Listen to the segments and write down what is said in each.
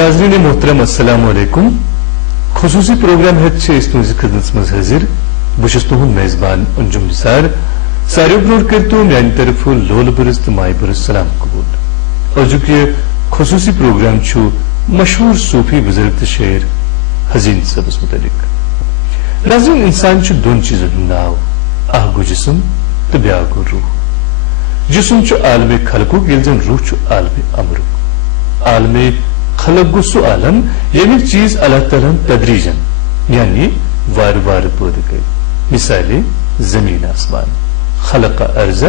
नाज़रीन मोहतरम अस्सलाम वालेकुम। खुसूसी प्रोग्राम है इस खिदमत मज हाजिर बहुत तुहद मेजबान अंजुम निसार सारे ब्रोड करतो मान तरफ लोल बुरज तो माय बुरज सलाम कबूल। और जो कि खुसूसी प्रोग्राम छु मशहूर सूफी बुजुर्ग शेर हजीन सबस मुतलिक। नाज़रीन इंसान छु दोन चीजों नाव अह गो जिस्म तो ब्या गो रूह। जिस्म छु आलमे खलको गिलजन रूह छु आलमे अमरुक। आलमे खलक गो सु आलम यमी चीज अल्लाह ताला तदरीजन यानी वार वार पैदा कर। मिसाले जमीन आसमान खलक अर्ज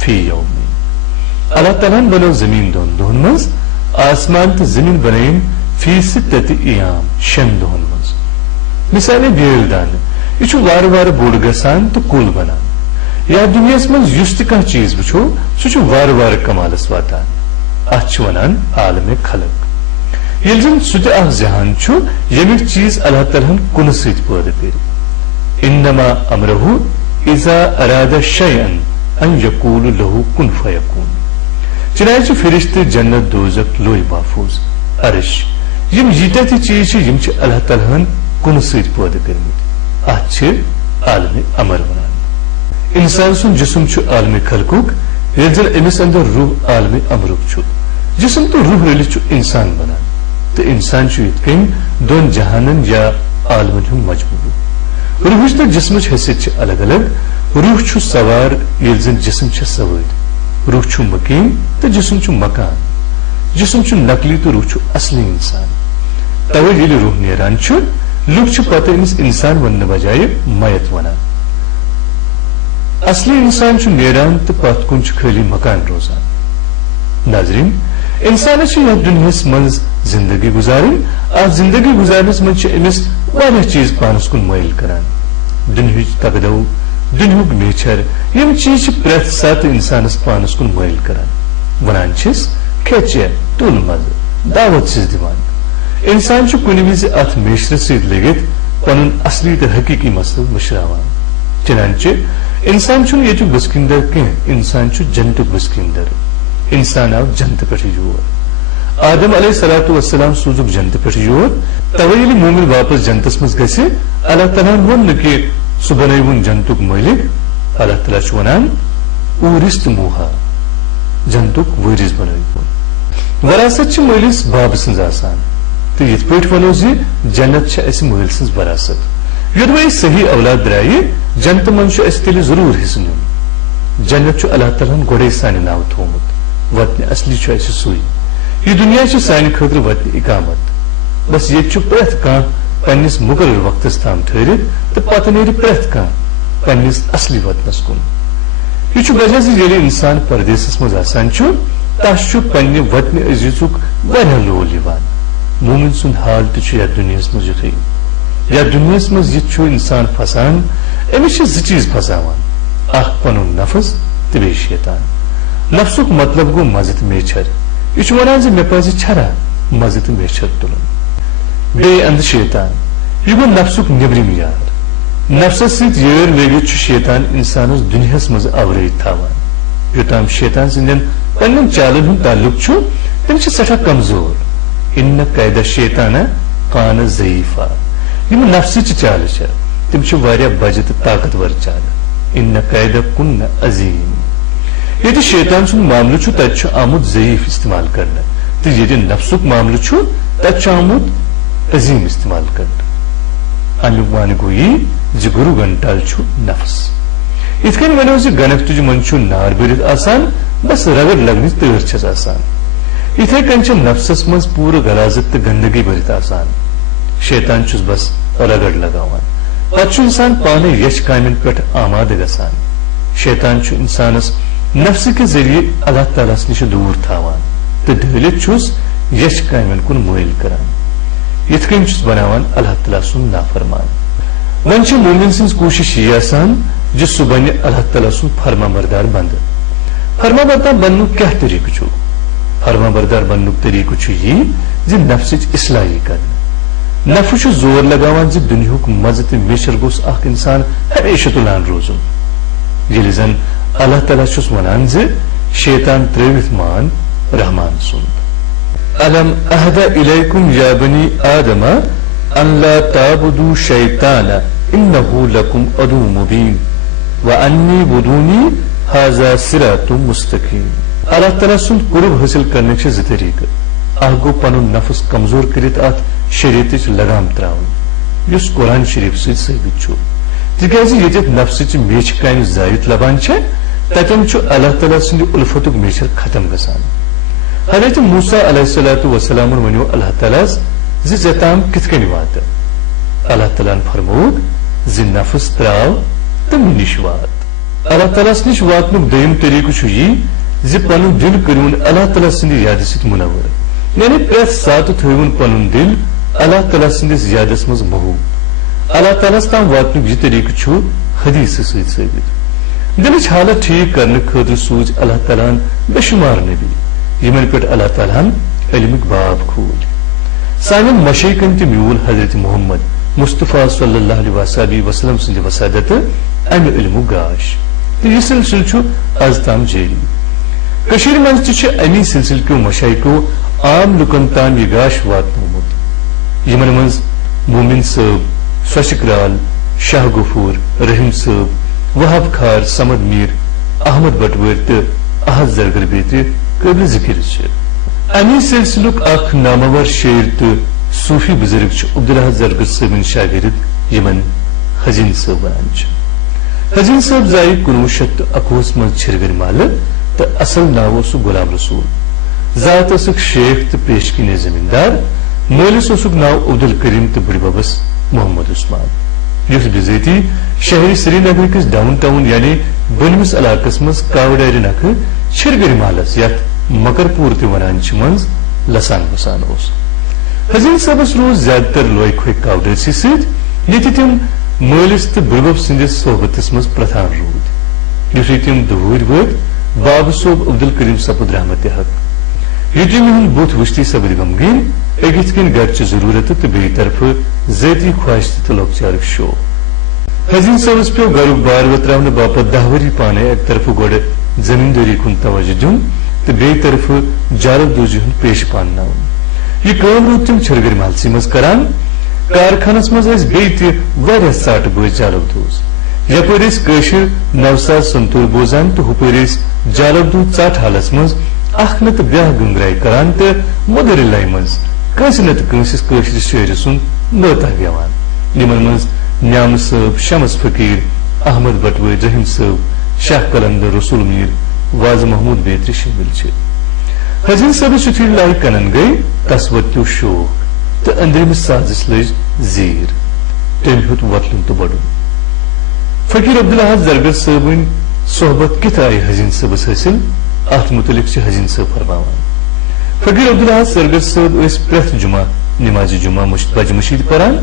फी यौमी। अल्लाह ताला बनो जमीन दोन दोन मज आसमान तो जमीन बनाइन फी सित्तति अय्याम शन दोन मज। मिसाले बेल दान यह वार वार बोड़ गसान तो कुल बनान। या दुनिया मज युस त कह चीज वो सह वार वार कमालस वातान। अत वनान आलमे खलक। ये जन सह जहान यमिक चीज अल्लाह ताला कुन सत पैदा कर। इन्नमा अमरहु इज़ा अरादा शयअन अन यकूल लहु कुन फयकून। चनाय फरिश्ते जन्नत दोजख लोह महफूज अर्श यम यीटा ती चीज यम अल्लाह ताला कुन सत पैदा कर्मित। अत आलमे अमर वनान। इंसान सुन जिस्म आलमे खलकुक ये जन अमिस अंदर रूह आलमे अमरुक। जिस्म तो रूह रलि इंसान बनान तो इंसान इन दोन जहानन या आलमन हुंद मजमू। रूह तो जिस्म हैसियत अलग अलग। रूह सवार ये जन जिस्म सवार। रूह मकीन तो जिस्म मकान। जिस्म नकली तो रूह असली इंसान। तवे ये रूह नेरान लुक पता अमिस इंसान वन बजाय मयत वनान। असली इंसान नेरान तो पत कुन खाली मकान रोजान। नाजरीन इंसान यह दुनिया मज जिंदगी गुजारिन। जिंदगी गुजारनस मज अमिस वारिया चीज पानस कुन मैल करान। दुनिया तगदो दुनिया मेचर यम चीज प्रथ सात इंसानस पानस कुन मैल करान। वनान खेचे तुल मज दावत सिस दिवान। इंसान कुन विज अथ मेशर सत लगित पनुन असली तो हकीकी मसल मुशरावान। चनाचे इंसान ये बसकिंदर कह इंसान जन्नत बसकिंदर। इंसान आव जन्नत पे योर। आदम अलैहिस्सलातु वस्सलाम सूजुक जन्नत पे योर। तवे ये मोमिन वापस जन्नतस मज गसे अल्लाह ताला वन कि सह बनैवुन जन्नतुक मालिक। अल्लाह ताला वनान ऊरिस्तमुहा जन्नतुक वारिस बनैवुन। वरासत मालिस बाब सन्ज आसान तो ये पे वनो जन्नत अस माल सन्ज वरासत। योद सही औलाद द्राये जन्नत मज तेल जरूर हिस्स नुन। जन्नत अल्लाह ताला गोड़े सानि नाव थोमुत। वतन असली सुई यह दुनिया सान खतर वतन इकामत। बस ये प्रथ कह पन्निस मुकर्रर वक्तस ताम ठहरित तो पत नेर प्रथ कह पन्निस असली वतनस कुन। यह वजह ये इंसान परदेसस मज आसान तस पन्ने वतन अजीजुक वारिया लोल यवान। मोमिन सुंद हाल तो या दुनिया मज युथै। या दुनिया मज ये इंसान फसान अमिस चीज फसावान पन नफस तो बे शैतान। नफ्सुक मतलब गो मजे तो मेछर यह वन मे पज छरा मजे तो मेछर तुलन। बे अंद शैतान यह गो नफ्सुक निब्रिम यार। नफ्सस सर लगित शैतान इंसानस दुनियास मज आवरित थावान। योताम शैतान सिंदन पन्न चालन हुंद ताल्लुक तम सठा कमजोर। इन कैद शैतान कान ज़ईफा यम नफ्स चाल तम बज तो ताकतवर चाल। इन कैद कुन अजीम ये शैतान सुन मामल तत आमुत ज़ईफ इस्तेमाल करना तो ये नफ्सुक मामल तत आमुत अजीम इस्तेमाल करना। अमुक मान गो यी गुरु गंटाल नफ्स। इत कन वनो गनक तुझ मन नार भरित आसान बस रगड़ लगन तर आसान। इथे कन नफ्सस मज पूरा गलाजत तो गंदगी भरित आसान। शैतान बस रगड़ लगावान पत इंसान पाने यश कामन पे आमाद गसान। शैतान इंसानस नफ्स के जरिए अल्लाह ताला निश दूर थावान तो ढलित यश कामन कुन मोइल करान। यथ कन बनावान अल्लाह ताला सुन नाफरमान। वन मोमिन सिंज कोशिश ये आसान जो सह बन अल्लाह ताला सुन फरमाबरदार बंद। फरमाबरदार बनू क्या तरीक फरमाबरदार बनू तरीक यी नफ्स इस्लाही कर। नफ्स जोर लगावान दुनिया मजे तो मेशर गोस इंसान हमेशा तुलान रोजुन। ये जन अल्लाह ताला वन शैतान त्रवित मान रहमान सुन। अलम अहद इलैकुम या बनी आदम अन ला ताबुदू शैतान इन्नहु लकुम अदु मुबीन व अन्नी बुदूनी हाजा सिरातुम मुस्तकीम। अल्लाह ताला सुन कुर्ब हासिल करने के ज तरीक गो पन नफ्स कमजोर करित अत शरीयत लगाम त्रावन युस कुरान शरीफ सत साबित तिकाज ये नफ्स मेच कान जायत लबान ततन अल्लाह ताला सुंद उल्फतुक मेचर खत्म गसान। हजरत मूसा अलैहिस्सलातु वस्सलाम वनो अल्लाह ताला जताम कित कन वात। अल्लाह ताला फरमोग नफ्स त्राव तम निश वात। अल्लाह ताला निश वातनुक दयम तरीक यी पन दिल करून अल्लाह ताला सिंद याद सत मुनवर यानी प्रत सात थवन पन दिल अल्लाह ताला सिंदिस यादस मज महूब। अल्लाह ताला ताम वातनुक यह तरीक हदीस सत साबित। दिल हालत ठीक करने खतर सूझ अल्लाह ताला बेशुमार नबी यमन पे अल्लाह ताला इल्मिक बाब खोल। सान मशैकन म्यूल हजरत मोहम्मद मुस्तफा सल्लल्लाहु अलैहि वसल्लम सिंद वसादत अम इल्मु गाश तो यह सिलसिल आज ताम जारी। कशीर मज अमी सिलसिल क्यों मशाइको आम लुकन ताम यह गाश वातनोमुत यमन मज मोमिन साहब स्वशकराल शाह गफूर रहीम साहब वहाब खार समद मीर अहमद बटवर तो अहद जरगर बेत्र काबिल जिक्र अमी सिलसिलुक अख नामवर शेर तो सूफी बुजुर्ग अब्दुल्लाह जरगर साहबिन शागिर्द यमन हजीन साहब वन। हजीन साहब जाय 1921 मज छिरगर माल तो असल नाव गुलाम रसूल जात शेख तो पेशकीने जमींदार मोलिस नाव अब्दुल करीम तो बड़बबस मोहम्मद उस्मान। युस बिजती शहरी श्रीनगर किस डाउन टाउन यानी बनमिस इलाकस मज कावडारी नख छिरगर मालस यथ मकरपुर तो वनान मज लसान बसान। हजीन साहबस रोज ज्यादातर लोय खोय कावडरसी सत तम मलिस तो बड़बब सिंदिस सोहबतस मज प्रधान रूद। युसै तम दूर वत बाब सोब अब्दुल करीम सपुद रहमत हक युति मेहन बुथ वुश्ती सबर गमगीन अगित कन घर जरूरत तो बे तरफ जती ख्वाहिश तो लोकचार शो। हजीन साहबस पे घर बार वत्रावन बापत 10 वरी पाने एक तरफ गोड़ जमींदारी कुन तवज्जो दिन तो बे तरफ जालक दोजी हुन पेश पान नावन। यह काम रूद तम छिरगर मालसी मज करान। कारखानस मज बे वारिया साठ बज जालक दोज यपर कशिर नवसाज संतूर बोजान तो हुपर जालक दूध चाट हालस मज अख नत ब्याह गुंगराई करान तो मुदर लाई मज कंस नत कंसिस कशिर शेर सुन नता गेवान यमन मज न्याम साहब शमस फकीर अहमद बटवर रहीम साहब शाह कलंदर रसूल मीर वाज महमूद बेत्र शामिल। हजीन साहब युथी लाई कनन गई तस वो शोक तो अंदरमिस साजिश लज जीर तम हेत वतलन तो बड़ुन। फकीर अब्दुल्लाह जरगर साहबिन सोहबत कित आई हजीन साहबस हासिल अत मुतलिक हजीन साहब फरमावान। फकीर अब्दुल्लाह जरगर साहब प्रथ जुमा नमाज जुमा बज मशीद परान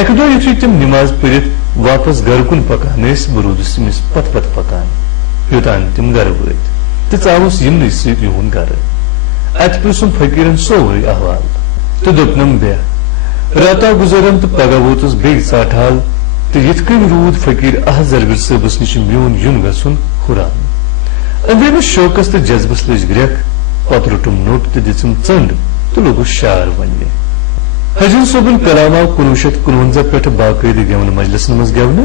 एक दो युथी तम नमाज पढ़ित वापस घर कुन पकान बरूदस तमिस पत पत पकान योतान तिम घर वत तो चावस यमन सत युन घर अत पृसुम फकीरन सोवरी अहवाल तो दोपनम बे राता गुजरन तो पगह वोतस बे चाठाल तो यथ कन रूद फकीर अह जरगर सबस निश म्यून युन गसुन हुरान अंदर शौकस तो जज्बस लज ग्रेख पत रुटुम नोट तो दिसम चंड तो लोगो शार वन्ने हजन सोबन कलामा 1951 पे बाकायदे गेवन मजलिसन मज गेवन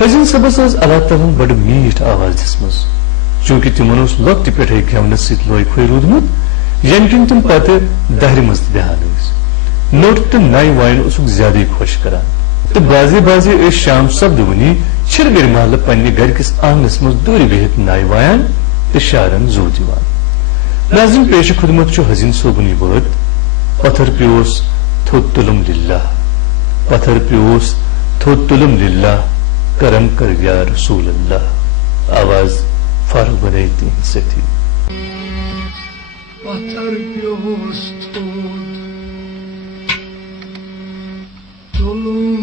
हजन सबस अल्लाह ताला बड़ मीठ आवाज दिसमस चूंकि तिमन लक्ट पे गेवन सत लोय खोय रूदमुत यमकिन तुम पत दहर मज बेहान नोट तो नई वाइन उसुक ज्यादा खुश करान तो बाजे बाजे शाम शब्द वनी छिरगर महल पन्ने घर किस आंगनस मज दूर बिहित नाई वायान तो शारन जो दिवान नाज़रीन पेश खुदमत हजीन सोबनी वत पत्थर प्योस थोत तुलुम लिल्लाह पत्थर प्योस थोत तुलुम लिल्लाह करम कर या रसूल अल्लाह आवाज फारूक बनाई से थी पत्थर प्योस थोत तुलुम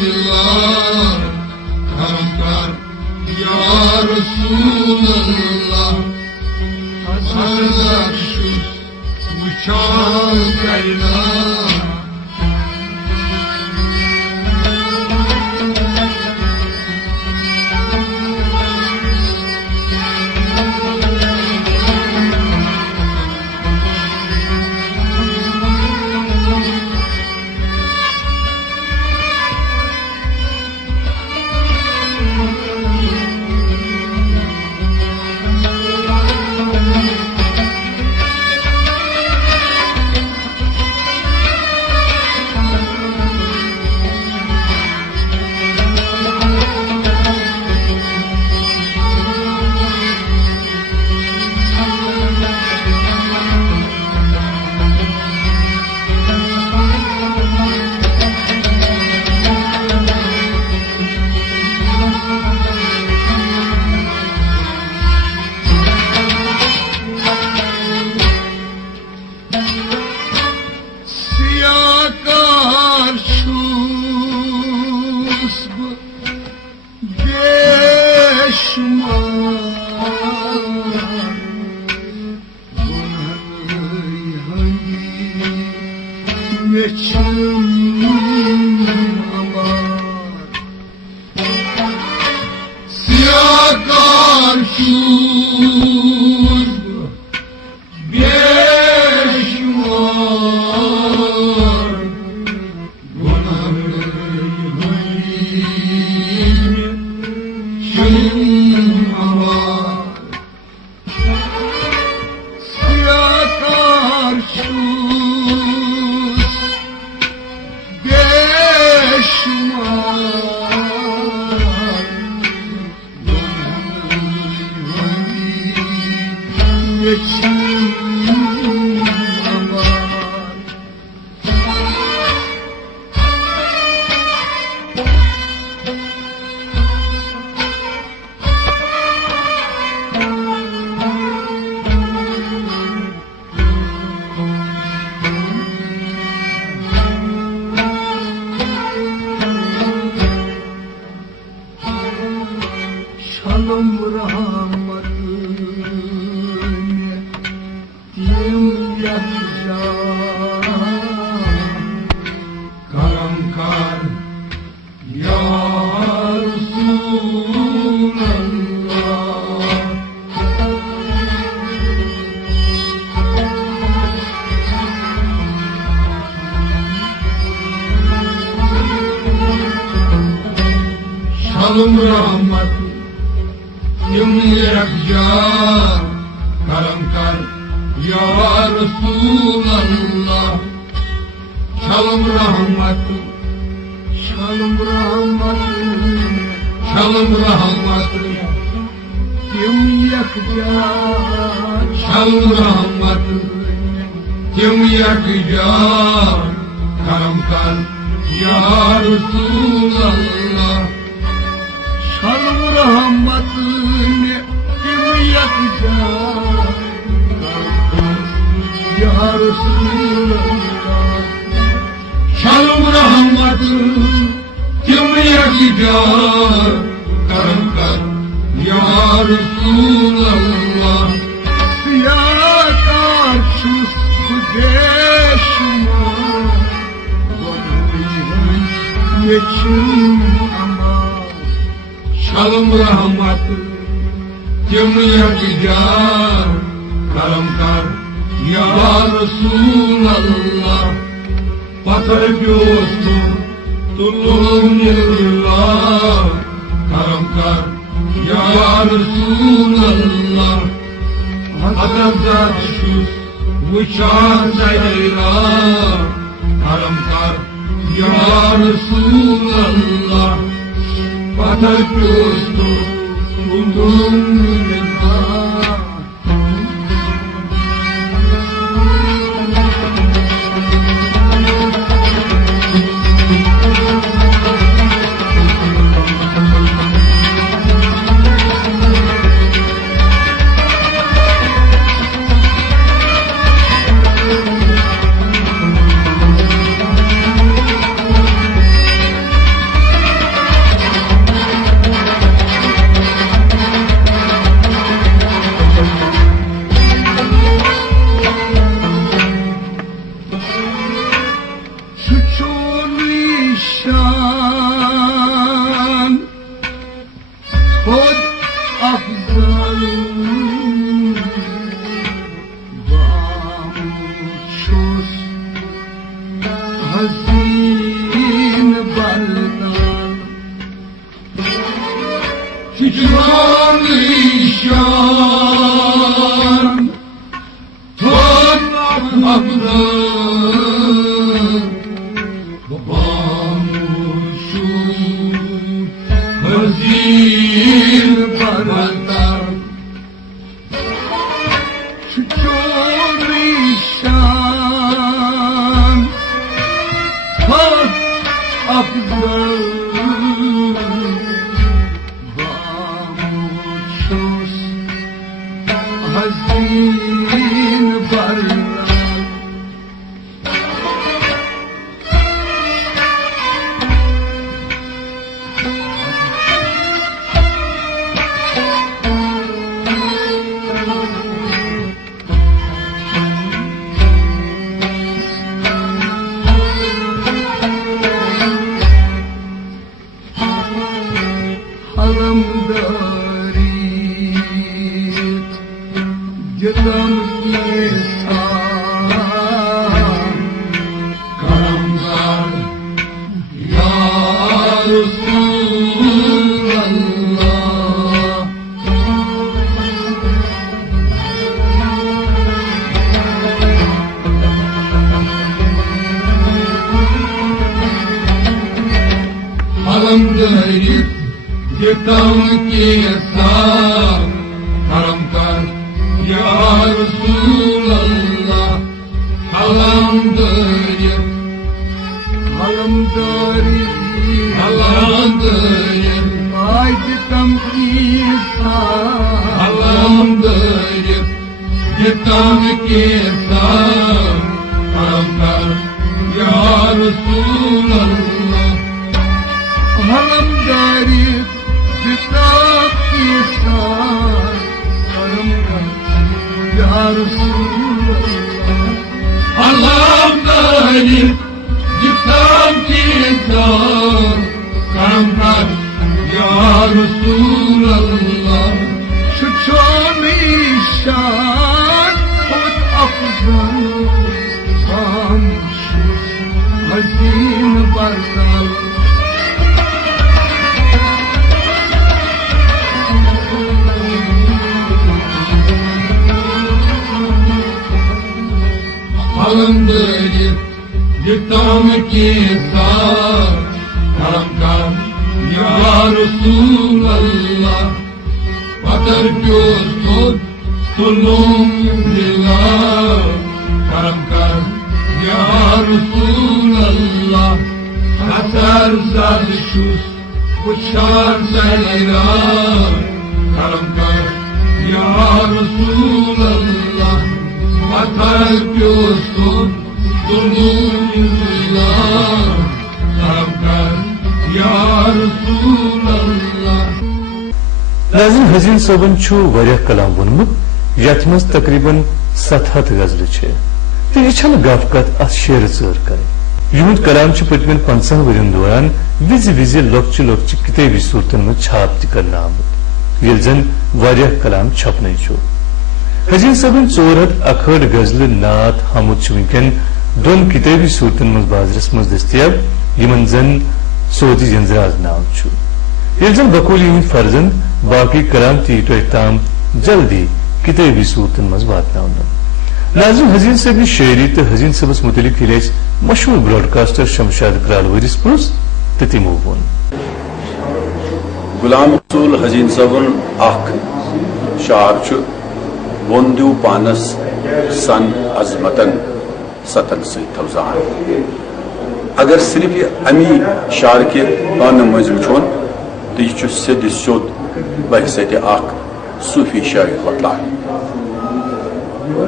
लिल्लाह करम कर या रसूल Şalım rahmet Yumyak ya Karam kar Ya Resulallah Şalım rahmet Şalım rahmet Şalım rahmet Yumyak ya Şalım rahmet Yumyak ya Karam kar Ya Resulallah Şalım rahmetini kim yakacak Ya Resulallah Şalım rahmetini kim yakacak Karanlık Ya Resulallah Ya karşus kudeşuma Geçim ama Şalım rahmetli kim yakacak Karamkar Ya Resulallah Batar göğsüm Tulum yıllar Karamkar Ya Resulallah Adamda düşüz Uçan sayılar Karamkar Ya Resulallah Batar göğsüm Tulum yıllar Şalım dönüp Yıktam kisar Karam kar Ya Resulallah Batır göz Tulum lillah Karam kar Ya Resulallah Haser zadişus Uçar zeyran Karam kar Ya Resulallah Batar göğsün Tulum lillah Karam kar Ya Resulallah नाज़रीन हज़ीन सबन छु वारिया कलाम वोनमुत यथ मज तकरीबन 7 गजल छे तो यह छन गफ कत अत शेर जर करे युंद कलाम छु पतमेन 50 वरियन दौरान विज विज लोकच लोकच किताबी सूरतन में छाप ति करना आमुत येल जन वारिया कलाम छपने छु हज़ीन सबन 4 गजल नात हमुत छु विकन दोन किताबी सूरतन में बाजरस में दस्तयाब यमन जन सोदी जंजराज नाम छु येल बकूली फर्जंद बाकी कलाम ती तो इताम जल्दी किताबी सूरतन मज वातनाउन नाज़रीन हज़ीन से भी शेरी तो हज़ीन सबस मुतलिक हिलेज मशहूर ब्रॉडकास्टर शमशाद कराल वरिस पुरुष तितिमोवन गुलाम रसूल हज़ीन सबन अख शार छु वंदु पानस सन अजमतन सतन से थवजान अगर सिर्फ अमी शार के पान मज वुचोन तो यह सिद स्योद बहसत अख सूफी शायर बतलान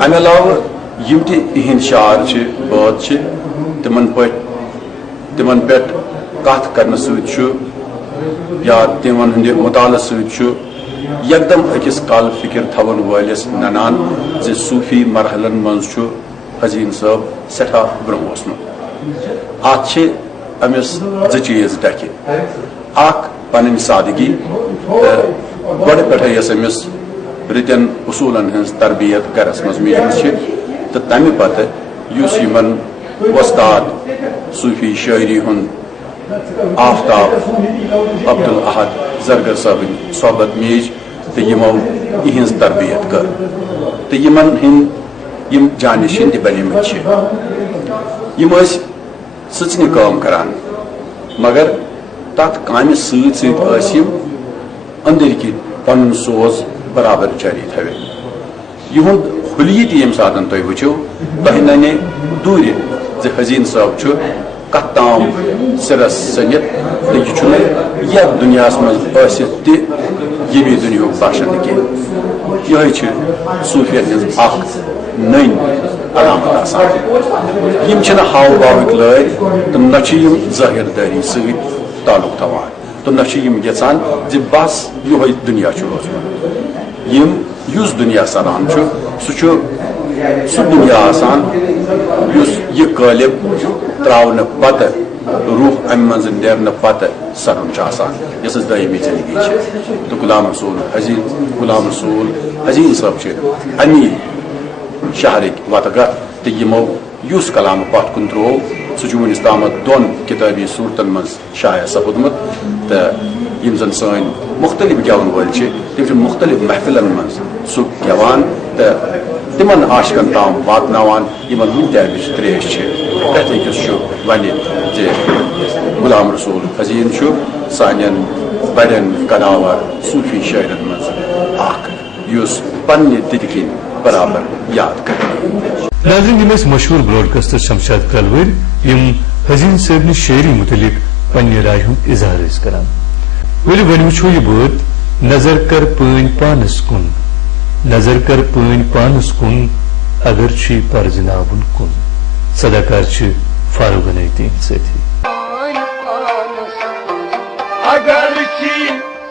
अमे अलाव यम तिहंद शार बात तिमन पे कथ कर या तिमन हंद मुताल यकदम अकिस काल फिक्र थवन वालिस ननान जे सूफी मरहलन मज हज़ीन सब सठा ब्रोह अत अमिस ज चीज डके अख पन सादगी गड पे अमिस रितन उसूलन हज तरबियत गरस मज मिलमज तो तमि पत यमन वस्ताद सूफी शायरी हुंद आफ्ताब अब्दुल अहद जरगर साहब सोहबत मेज तो यमो इहज तरबियत कर तो यमन हिंद यम जानिशिन त बनिमत यम सचने काम करान मगर तथ काम सम अंदर की पन सोज बराबर जारी थवे युंद हुलिय तम सात तुम वो तह नने दूर जे हज़ीन साहब कत ताम सिरस सनित तो यह दुनिया मज यमी दुनिया बख्शन कह यह सूफियत हज नई अलामत यम हाव भाविक लय तो न जाहिर दारी सल्लुक थवान तो न यचान बस यह दुनिया रोजमत यम युस दुनिया सरान सह दुनिया आसान यह कालिब त्रावन पत रूह अम मज नेरन पत सरन यस दायमी जिंदगी तो गुलाम रसूल हज़ीन साहब अमी शहरिक वतगत तो यमो युस कलाम पत कुन त्रो सह वनिस ताम दोन किताबी सूरतन मज शाया सपुदमुत तो यम जन सन मुख्तलिफ गेवन वल तम मुख्तलिफ महफिलन मज सह गेवान तो तिमन आशिकन ताम वातनावान यमन वन तमिश त्रेश प्रत अकिस वन जे गुलाम रसूल हज़ीन सानियन बड़न कदावर सूफी शायरन मज युस पन्ने तितकिन बराबर याद कर नाज़रीन यम मशहूर ब्रॉडकास्टर शमशाद कराल यम हज़ीन साहब शेरी मुतलिक पन्ने राय हुंद इजहार करान वल वन वो यह बात नजर कर पन पानस कुन नजर कर पन पानस कुन अगर परजनावन कुन सदाकार फारूक नईतीन सथी अगर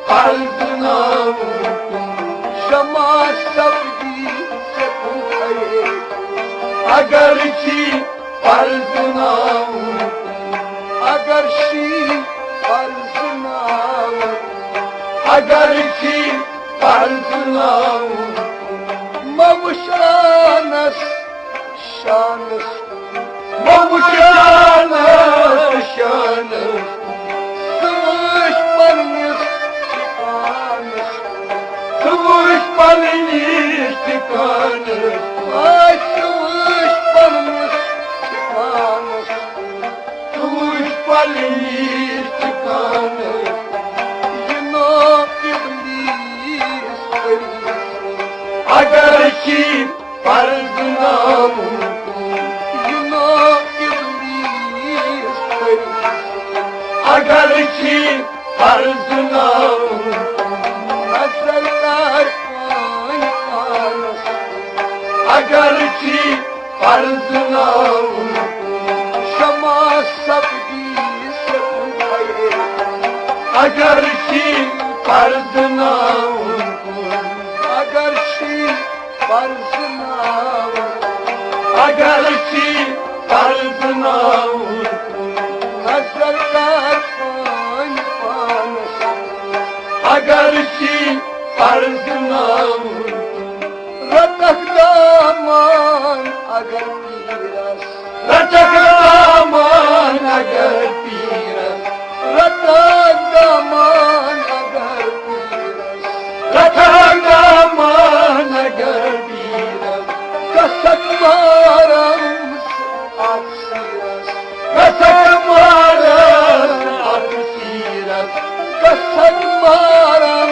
परजनावन शमा सब्जी से अगर परजनावन अगर परजनावन अगर परजनावन मवशानस शानस मवशानस शानस सुश परनिस ठिकानस सुश परनिस ठिकानस सुश परनिस नीर ठिकान ये नो इब्लीस अगर की फर्ज नामुमकिन ये नो इब्लीस अगर की फर्ज नामुमकिन सरकार अगर की फर्ज नामुमकिन शमा सबकी से उठाए अगर की फर्ज नामुमकिन अगर की फर्ज नामुमकिन अगर की फर्ज नामुमकिन सरकार अगर की फर्ज नामुमकिन रटक दामन अगर पीरस रटक दामन अगर पीरस रटक दामन अगर पीरस रटक दामन अगर पीरस कसक मारम आपसीरस कसक मारम आपसीरस कसक मारम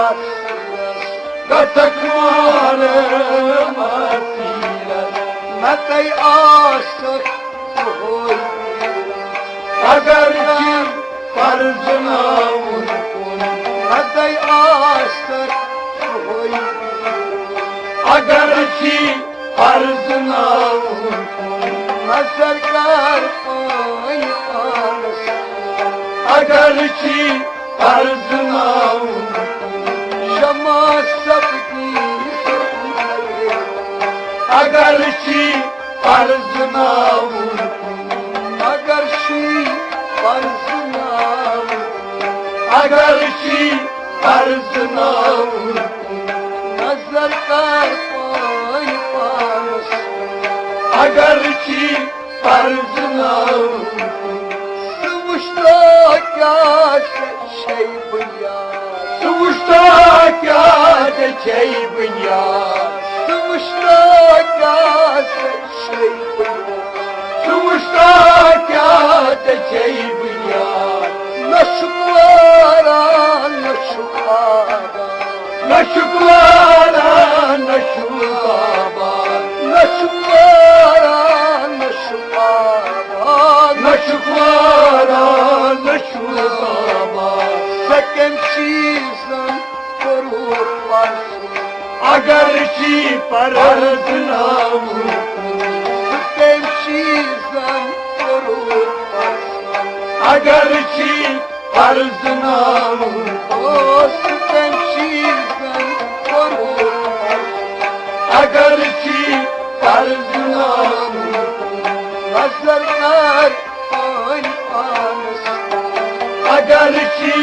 आपसीरस कसक मारम आपसीरस मत आसक होई अगर की फर्ज नामुमकिन मत आसक होई अगर की फर्ज नामुमकिन सरकार अगर की फर्ज नामुमकिन शमा सबकी अगर की फर्ज नामुमकिन अगर की फर्ज नामुमकिन अगर की फर्ज नामुमकिन नजर कर अगर की फर्ज नामुमकिन सुवुश्ता क्या शै बुनियाद सुवुश्ता क्या शै बुनियाद सुवुश्ता क्या शै बुनियाद सुवुश्ता क्या शै बुनियाद न शुक्रारा न शुक्रारा न शुक्रारा न शुक्रारा न शुक्रारा न शुक्रारा न शुक्रारा न शुक्रारा सेकंड सीजन करो अगर की फर्ज नामुमकिन सेकंड सीजन करो अगर की फर्ज नामुमकिन सेकंड सीजन करो अगर की फर्ज नामुमकिन सरकार अगर की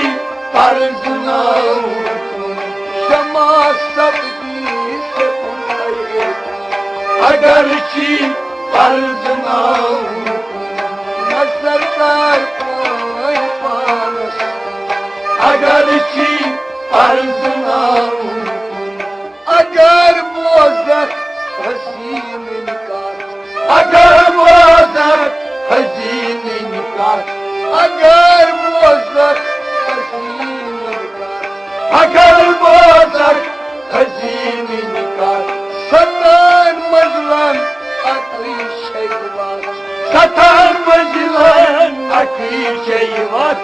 फर्ज नामुमकिन शमा सबकी से उठाए अगर की फर्ज नामुमकिन सरकार अगर की फर्ज नामुमकिन अगर मोज़त हसीन निकात अगर मोज़त हसीन निकात अगर मोज़त हसीन निकात अगर मोज़त हसीन निकात सतान मजलन अकली शैवात सतान मजलन अकली शैवात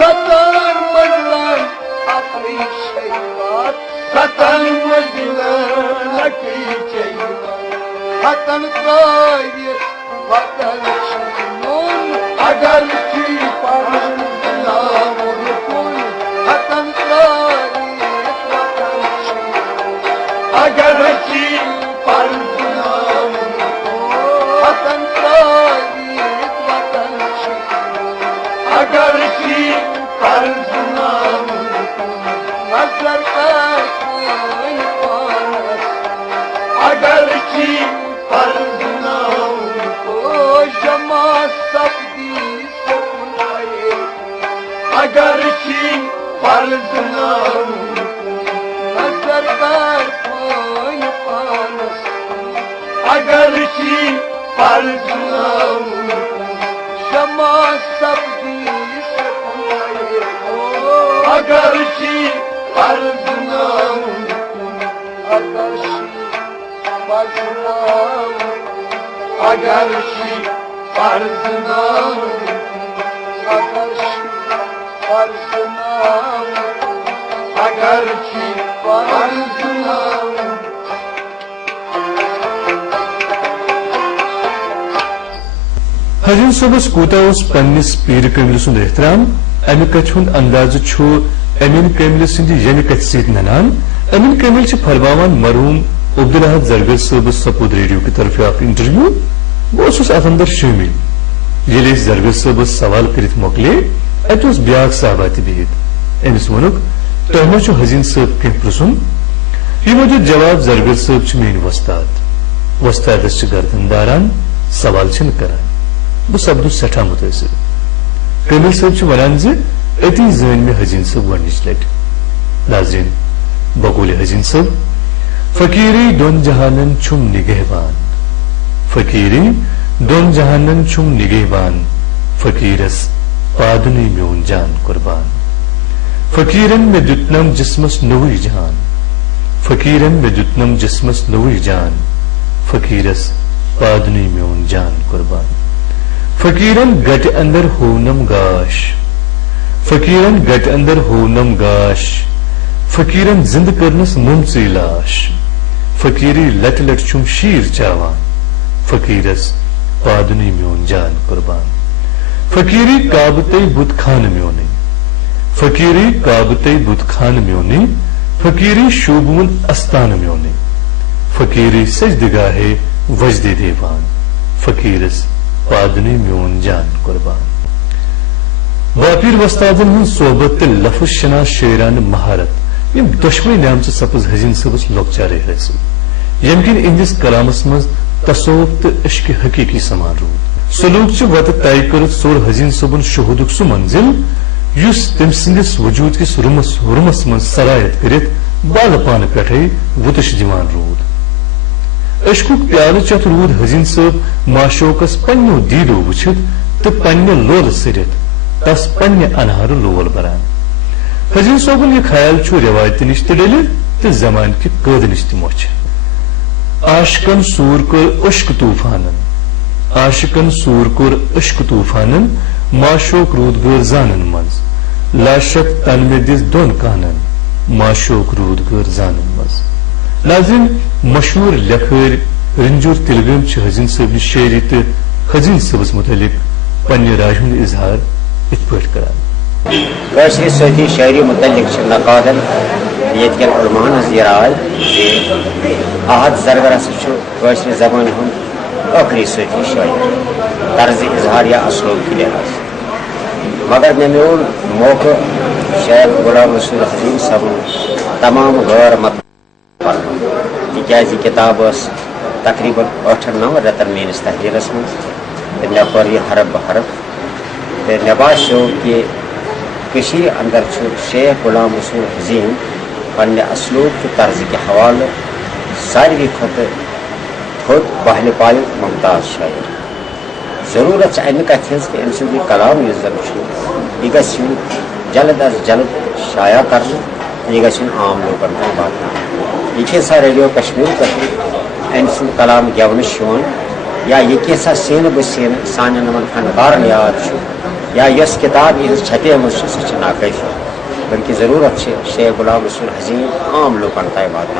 सतान मजलन अकली शैवात सतान मजलन अकली शैवात हतन कायत वतन शिनून अगर की फर्ज नामुमकिन हतन कायत वतन शिनून अगर की फर्ज नामुमकिन हतन कायत वतन शिनून अगर की फर्ज नामुमकिन नजर कर अगर की फर्ज नामुमकिन शमा सबकी से उठाए अगर की फर्ज नामुमकिन नजर कर अगर की फर्ज नामुमकिन शमा सब अगर की फर्ज नाम अगर की फर्ज नाम अगर की फर्ज नाम हजन सबस कूता पन्निस पीर कमिल सुंद एहतराम अमि कथ हुंद अंदाज छु अमीन कमिल सिंद यमि कथ सीत ननान अमीन कमिल छु फरमावान मरहूम अब्दुल अहद जरगर सबस सपूद रेडियो की तरफ अख इंटरव्यू बस अत अंदर शामिल ये जरगर सबस सवाल करित मोकले अत ब्या साहबा बिहित अमिस वोनुक तुह मा छु हजीन सब कह पृछुन यमो दित जवाब जरगर सब छु मेन वस्ताद वस्तादस छु गर्दन दारान सवाल छन करान बह सपदुस सठा मुतासिर कमिल साहब वनान अति जान मे हजीन साहब गच लट नाज़रीन बकौल हजीन साहब फकीरी दोन जहानन छुम निगहबान फकीरी दोन जहानन छुम निगहबान फकीरस पादुनी म्योन जान कुर्बान फकीरन में दुतनम जिस्मस नवी जान फकीरन में दुतनम जिस्मस नवी जान फकीरस पादुनी म्योन जान कुर्बान फकीरन गट अंदर होनम गाश फकीरन गट अंदर होनम गाश फकीरन जिंद करनस मुमसी लाश फकीरी लट लट छुम शीर चावान फकीरस पादुनी म्योन जान कुर्बान फकीरी काबते बुत खान म्योने फकीरी काबते बुत खान म्योने फकीरी शोभुन अस्तान म्योने फकीरी सजदगाहे वजदे देवान फकीरस पादनी म्योन जान कुर्बान बापीर वस्तादन हूं सोहबत लफज शना शेरान महारत यम दुश्मनी नाम से सपज हजीन सबस लोकचारे रसू यमकिन इंदिस कलामस मज तसव्वुफ तो इश्क हकीकी समान रूद सलूक च वत तय कर सोर हजीन सबन शहूदुक सु मंजिल युस तम सिंदिस वजूद किस रुमस मज सरायत करित बाल पान पे वुतश दिवान रूद अशकुक प्याल चत रूद हजीन सब माशोकस पन्नो दीदो वुछित तो पन्ने लोल सरित तस पन्ने अनहार लोल बरान हजीन सोबन यह ख्याल छु रिवायत निश डलिल तो जमान कि कद निश मोच आशिकन सूर कर उश्क तूफानन आशिकन सूर कर उश्क तूफानन माशोक रूद गर जानन मज लाशक तन में दिस दोन कानन माशोक रूद गर जानन मज नाज़रीन मशहूर लेखर रंजूर तिलगम हजीन साहब शेरी तो हजीन सबस मुतलिक पन्ने राय हुंद इजहार इत पठ करान सूफी शायरी मुतलिक नकादन येतकन उलमान हज यह राय आहद जरगरस जबान हुंद आखिरी सूफी शायर तर्ज इजहार या असलूब के लिहाज मगर मे म्योन मौका शेख गुलाम रसूल हजीन साहब तमाम गैर मत तिकाज किताब तकरीबन 8-9 रतन मेनिस तहरीरस मज मे पर यह हरफ बहरफ तो मे बासो कि अंदर शेख गुलाम रसूल हजीन पन्ने असलूब तो तर्ज के हवाले सारी खुद थोद पहले पायु मुमताज शायर जरूरत अमि कथ कि अम सद कलाम यह गु जल्द अज जल्द शाया कर यह गु आम लोगन तक वात यह कैसा रेडियो कश्मीर पे अम सद कलाम गेवनस या यह कैसा सीन बसीन सान फनकार याद या यस किताब यह छपेम सह नाकफी बल्कि जरूरत शेख गुलाम रसूल हजीन आम लोगन तक वात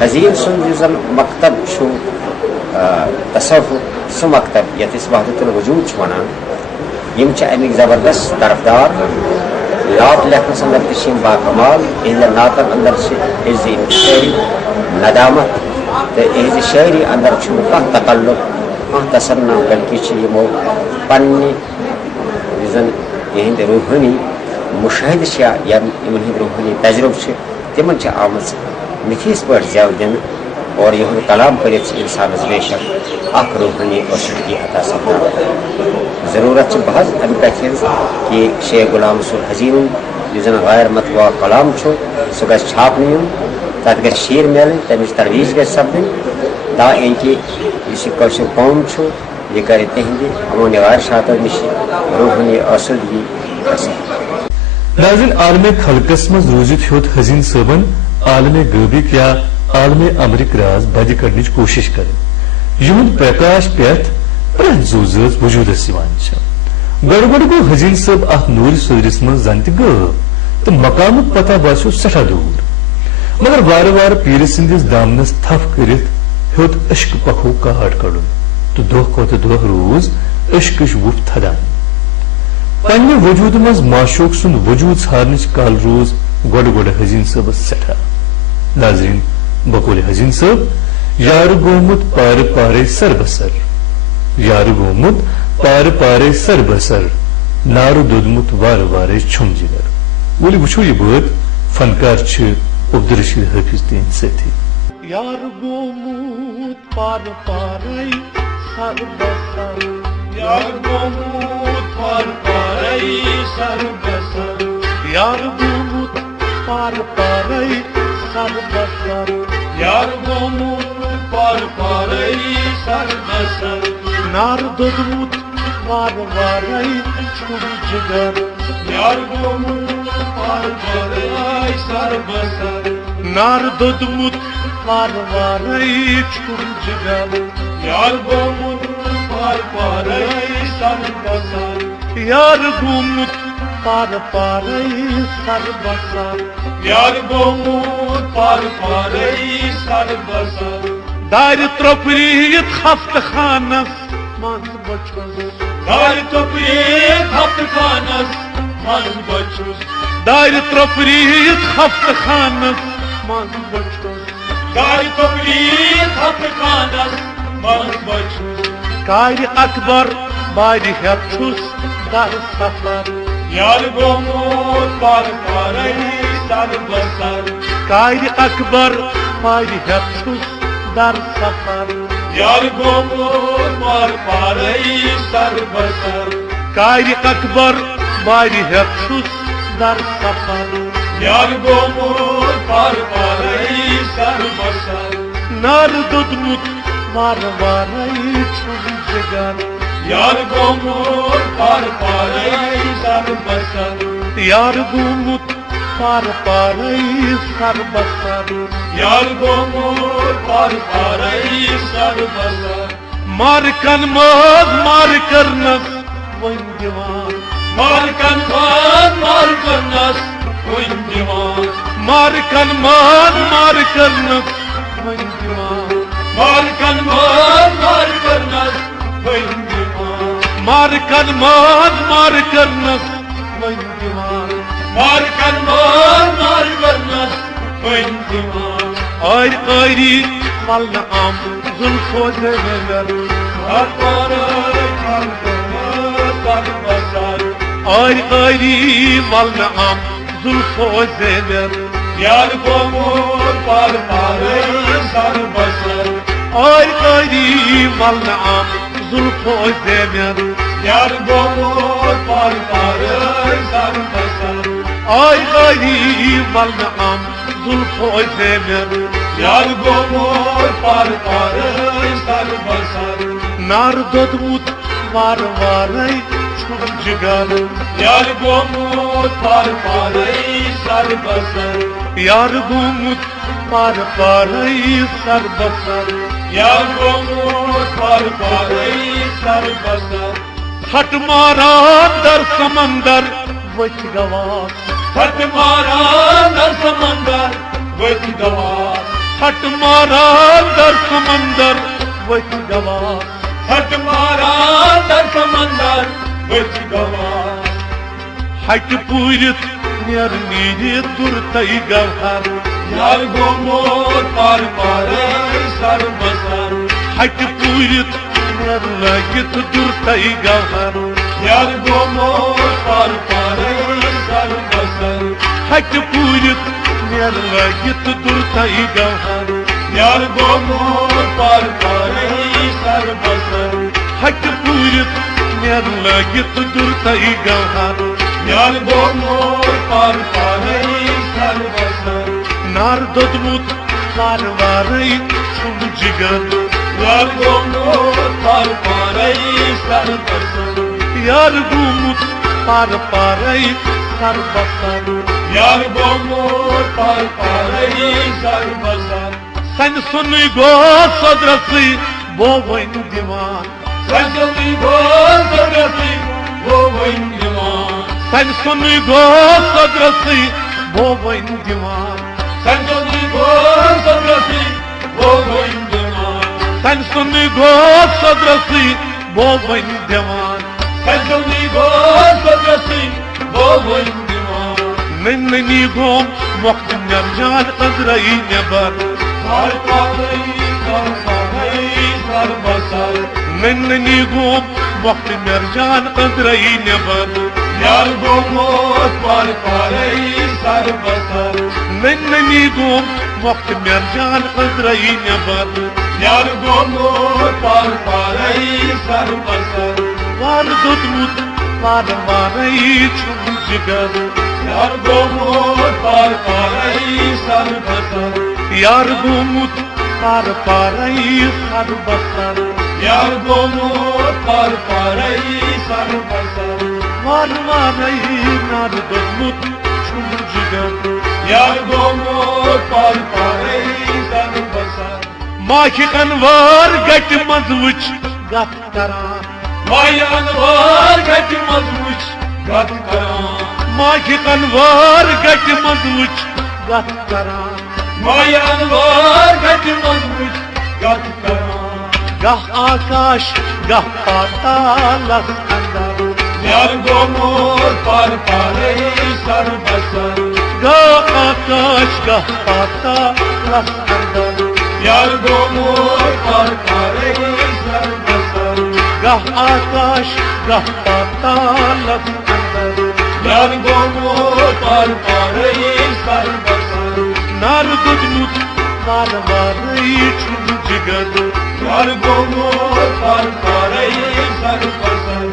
हजीन सुन मकतब तसव्वुफ सह मकतब ये वहदतुल वजूद वनान यम अमिक जबरदस्त तरफदार नात लेखनस अंदर तशीम बाकमाल इहद नातन अंदर इज़ शायरी नदामत तो इहद शायरी अंदर कह तकल्लुफ कह तसन्ना बल्कि यमो पन्ने जन यहद रूहानी मुशाहिद या इन रूहानी तजुर्ब तिमन आमज नफीस पे जव दिन और यह कलाम कर इंसान बेशक अख रूहानी औसदगी अता सपदान जरूरत बहज अम कथ कि शेख गुलाम रसूल हजीन जन गैर मतवा कलाम सह ग छापन यून तथ ग शीर मिल तमिच तरवीज ग सपन ता कि कौशल कौम यह कर तिहंद अमो निगारशातों नश रूहानी औसदगी नाज़रीन आलम खलकस मज रूजित होत हजीन सबन आलम गबिक या आलम अमरिक राज बद कड़न कोशिश कर युद प्रकाश पेथ प्रथ जू जज वजूदस गड़बड़ गो हजीन सब अत नूर सदरिस मज जन तो मकाम पता बासो सठा दूर मगर वार वार पीर सिंदिस दामनस थफ करित होत अश्क पखो काट कड़ुन तो दोह को दोह रोज अश्कश वुफ थदान पन्ने वजूद मज माशोक सुन वजूद छारनिच काल रोज गोड़ गोड़ हजीन सब सठा नाजरीन बकोल हजीन सब यार गोमुत पार पारे सर बसर यार गोमुत पार पारे सर बसर नार दुदमुत वार वारे छुम जिगर बोली वुछो ये बात फनकार अब्दुलरशीद हाफिज़दीन सथी यार गोमुत पार पारे सर बसर यार गोमुत पार पारे सर बसर यार गोमुत पार पारे सर बसर यार गोमुत पार पारे सर बसर नार दुदमुत वार वारे छुम जिगर यार गोमुत पार पारे सर बसर नार दुदमुत पार वारे छुम जिगर यार गोमुत पार पारे सर बसर यार गोमुत पार पारे सर बसर यार गोमुत पार पारे सर बसर दार त्रोपरीत हफ्त खानस मज बचुस दार त्रोपरीत हफ्त खानस मज बचुस दार त्रोपरीत हफ्त खानस मज बचुस दार त्रोपरीत हफ्त खानस मज बचुस कार अकबर बारी हथुस दर सफर यार गोमुत पार पारे सर बसर कार अकबर बारी हथुस दर सफर यार गोमुत पार पारे सर बसर कार अकबर बारी हथुस दर सफर यार गोमुत पार पारे सर बसर नार दुदमुत मार वारे छुम जिगर यार गोमुत पार पारे सर बसर यार गोमुत पार पारे सर बसर यार गोमुत पार पारे सर बसर मार कन मज मार करनस वन दीवान मार कन मज मार करनस वन दीवान मार कन मज मार करनस वन दीवान मार कन मज मार करनस वन दीवान मार कन मज मार करनस वन दीवान मार कन मज मार करनस वन दीवान आरी मलना आम जुल्फो जगर आरी मलना आम जुल्फो जगर यार गोमुत पार पारे सर बसर आरी मलना आम जुल्फो जगर यार गोमुत पार पारे सर बसर आरी मलना आम जुल्फो जगर यार गोमुत पार पारे सर बसर नार दुदमुत वार वारे छुम जिगर यार गोमुत पार पारे सर बसर यार गोमुत पार पारे सर बसर यार गोमुत पार पारे सर बसर हट मारा दर समंदर वच गवास हट मारा दर समंदर वच गवास हट मारा दर समंदर वच गवास हट मारा दर समंदर वच गवास हट पूरित नियर नीर दुर्तई गहर यार गोमुत पार पारे सर बसर हट पूरित नियर लगित दुर्तई गहर यार गोमुत पार पारे सर बसर हट पूरित नियर लगित दुर्तई गहर यार गोमुत पार पारे सर बसर हट पूरित नियर लगित दुर्तई गहर यार गोमुत पार पारे सर बसर नार दुदमुत पार वारे छुम जिगर यार गोमुत पार पारे सर बसर यार गोमुत पार पारे सर बसर यार गोमुत पार पारे सर बसर सन सुन गो सदरसी वो वन दीवान संसुनी गो सदरसी वो वन दीवान संसुनी गो सदरसी वो वन दीवान संसुनी गो सदरसी वो वन दीवान संसुनी गो सदरसी वो वन दीवान संसुनी गो सदरसी वो वन दीवान नन्नी गो वक्त नरजान अजरई नबर सर बसर नन्नी गो वक्त नरजान अजरई नबर यार गो मोत पार पारई सर बसर नन्नी गो वक्त नरजान अजरई नबर यार गो मोत पार पारई सर बसर वार दुदमुत पार पारई छुम जिगर यार गो मोत पार पारई सर बसर यार गो मुत पार पारई सर बसर यार गो मोत पार पारई सर बसर वार मारई नार दुदमुत छुम जिगर यार गो मोत पार पारई सर बसर माही अनवार गट मजवुच गत करान माही अनवार गट मजवुच गत करान माही अनवार गट मजवुच गत करान माही अनवार गट मजवुच गत करान गह आकाश गह पातालस अंदर यार गो मोत पार पारई सर बसर गह आकाश गह पातालस अंदर यार गो मोत पार पारई सर बसर गह आकाश गह पातालस अंदर यार गो मोत पार पारई सर बसर नार दुदमुत नार वारई छुम जिगर यार गो मोत पार पारई सर बसर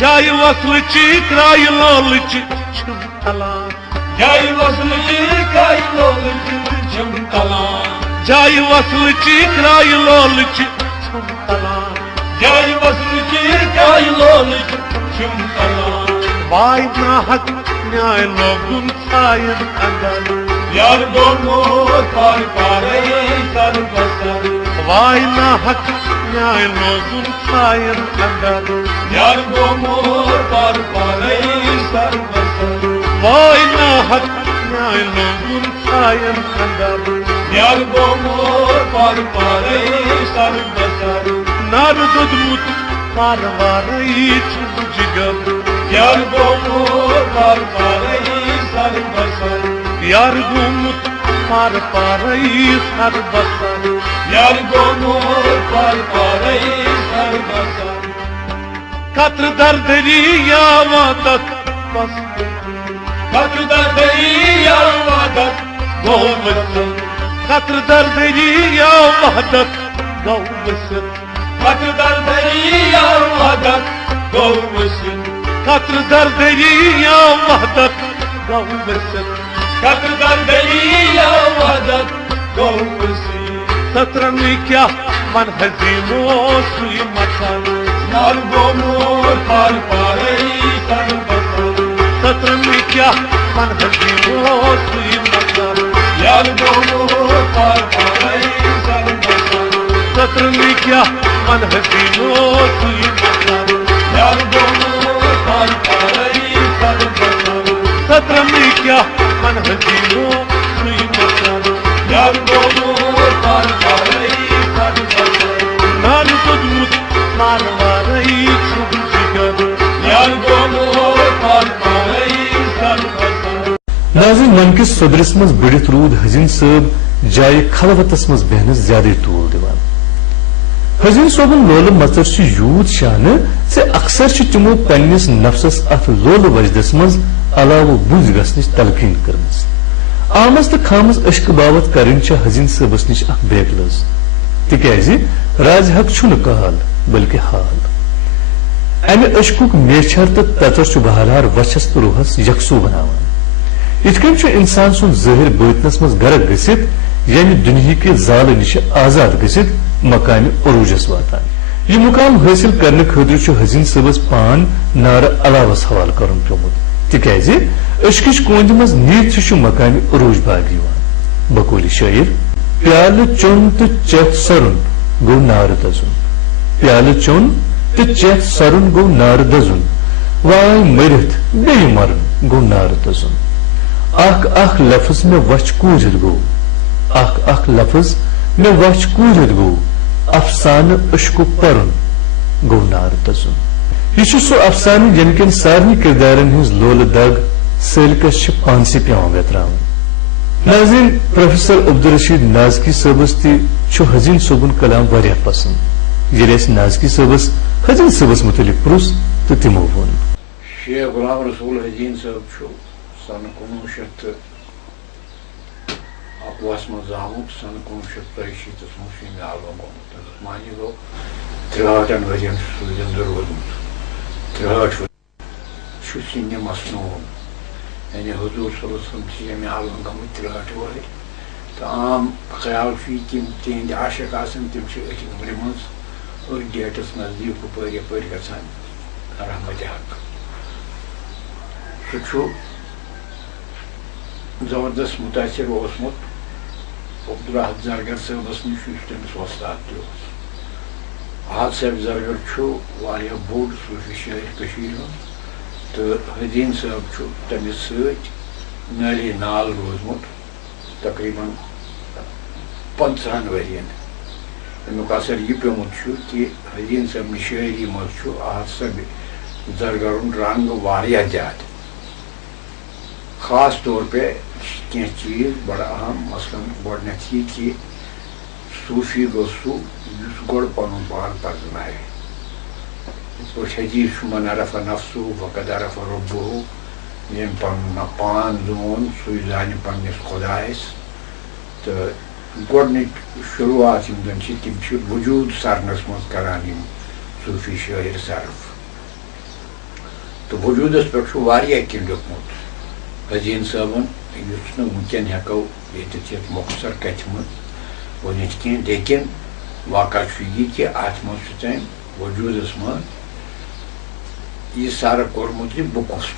जाय वसल ची क्राय लोल ची छुम तलान जाय वसल ची क्राय लोल ची छुम तलान जाय वसल ची क्राय लोल ची छुम तलान जाय वसल ची क्राय लोल ची छुम तलान वाय नाहक न्याय लोगुन सायन अंदर यार गो मोत पार पारई सर बसर वाय नाहक न्याय लोगुन सायन अंदर यार गो मोत पार पारई सर बसर वाय नाहक न्याय लोगुन सायन अंदर यार गो मोत पार पारई सर बसर नार दुदमुत पार वारई छुम जिगर यार गो मोत पार पारई सर बसर यार गो मुत पार पारई सर बसर यार गो मोत पार पारई सर बसर कत्र दर्दरी या वादत बस कत्र दर्दरी या वादत गो बसर कत्र दर्दरी या वादत गो बसर कत्र दर्दरी या वादत गो बसर कत्र दर्दरी या वादत गो बसर कत्र दर्दरी या वादत गो बसर सत्र में क्या मन हजीनो सुई मचान यार गो मोत पार पारई सर बसर सत्र में क्या मन हजीनो सुई मचान यार गो मोत पार पारई सर बसर सत्र में क्या मन हजीनो सुई मचान यार गो मोत पार पारई सर बसर सत्र में क्या मन हजीनो सुई मचान यार गो मोत पार पारई सर बसर नार दुदमुत पार वारई छुम जिगर यार गो मोत पार पारई सर बसर नाज़रीन मन किस सदरस मज बढ़ित रूद हजीन साहब जाय खलवतस मज बहनस ज्यादा तूल दिवान हजीन सोबन लोल मचर यूत शान से अक्सर तिमो पन्निस नफ्सस अथ लोल वजदस मज अलाव बुझ गसनिच तलकीन करमस आमस तो खामस अश्क बावत करिन हजीन साहबस निश अख बेगलज तिकाजी राज हक छुन कहल बल्कि हाल अमे अश्कुक मेछर तो तचर बहालार वचस तो रूहस यकसू बनावान इतकन इंसान सुन ज़ाहिर बतनस मज गर्क गसित यानी दुनिया के जाल निश आजाद गसित मकाम उरूजस वातान यह मुकाम हासिल करने खतर हजीन साहबस पान नार अलावस हवाल करन प्योमुत तिकाजी अश्किश कोंद मज नीत मकाम उरूज बाग बकौली शायर प्याल चुन तो चेत सरुन गो नार तजुन प्याल चोन तो चेत सरुन गो नार दजुन वाय मरित बे मरन गो नार दजुन अख लफ्ज में वच कूरित गो अख लफ्ज में वच कूरित गो अफसान अश्कु परन गो नार दजुन यह सो अफसान यमकिन सारे किरदारन हज लोल दग सलकस पानसी पेवान वेत्रावन नाज़रीन प्रोफेसर अब्दुल रशीद नाज़की सबस तु हजीन सोबुन कलाम वारिया पसंद ये नाज़की सबस हजीन सबस मुतलिक पुरुष तो तिमो वोन शेख गुलाम रसूल हजीन साहब सन 19 अकवास मज आमुत सन 19 मुस्लिम आलम मानी गो 63 वरियन जिंद रोदमुत 63 सिन्ने मसनून यानी हुजूर सल्लल्लाहु अलैहि वसल्लम आलम गमुत 63 वरी तो आम ख्याल तिम तिंद आशिक आसन तिम उम्र मज डेटस नजदीक पर गसान रहमत हक सह जबरदस्त मुतासर ओसमुत अब्दुल जरगर साहबस नश तमिस वस्ताद तहद साहब जरगर बोड़ सूफी शायर तो हदीन साहब तमिस नाली नाल रोजमुत तकरीबन 50 वरियन अमुक असर यह पेमुत कि हदीन साहब शायरी मज आहद साहब जरगरुन रंग वारिया ज्यादा खास तौर पे क्या चीज बड़ा अहम मसलन गोडनेथ यह कि सूफी गो गोड़ पन पान पजनाए हदीस मन अरफा नफ्सु वक़द अरफा रब्बुहु यम पन पान जोन सु जान पन्निस खुदायस तो गोडनिक शुरुआत तिम वजूद सरनस मज करान सूफी शायर सर्फ तो वजूदस पे वारिया कि लिखमुत हजीन साहबन वुनकन हेको ये मुख्तर कथमुत वन कह लेकिन वाक़ा यह कि अत मज वजूदस मज यह सर कोर्मुत बह कुस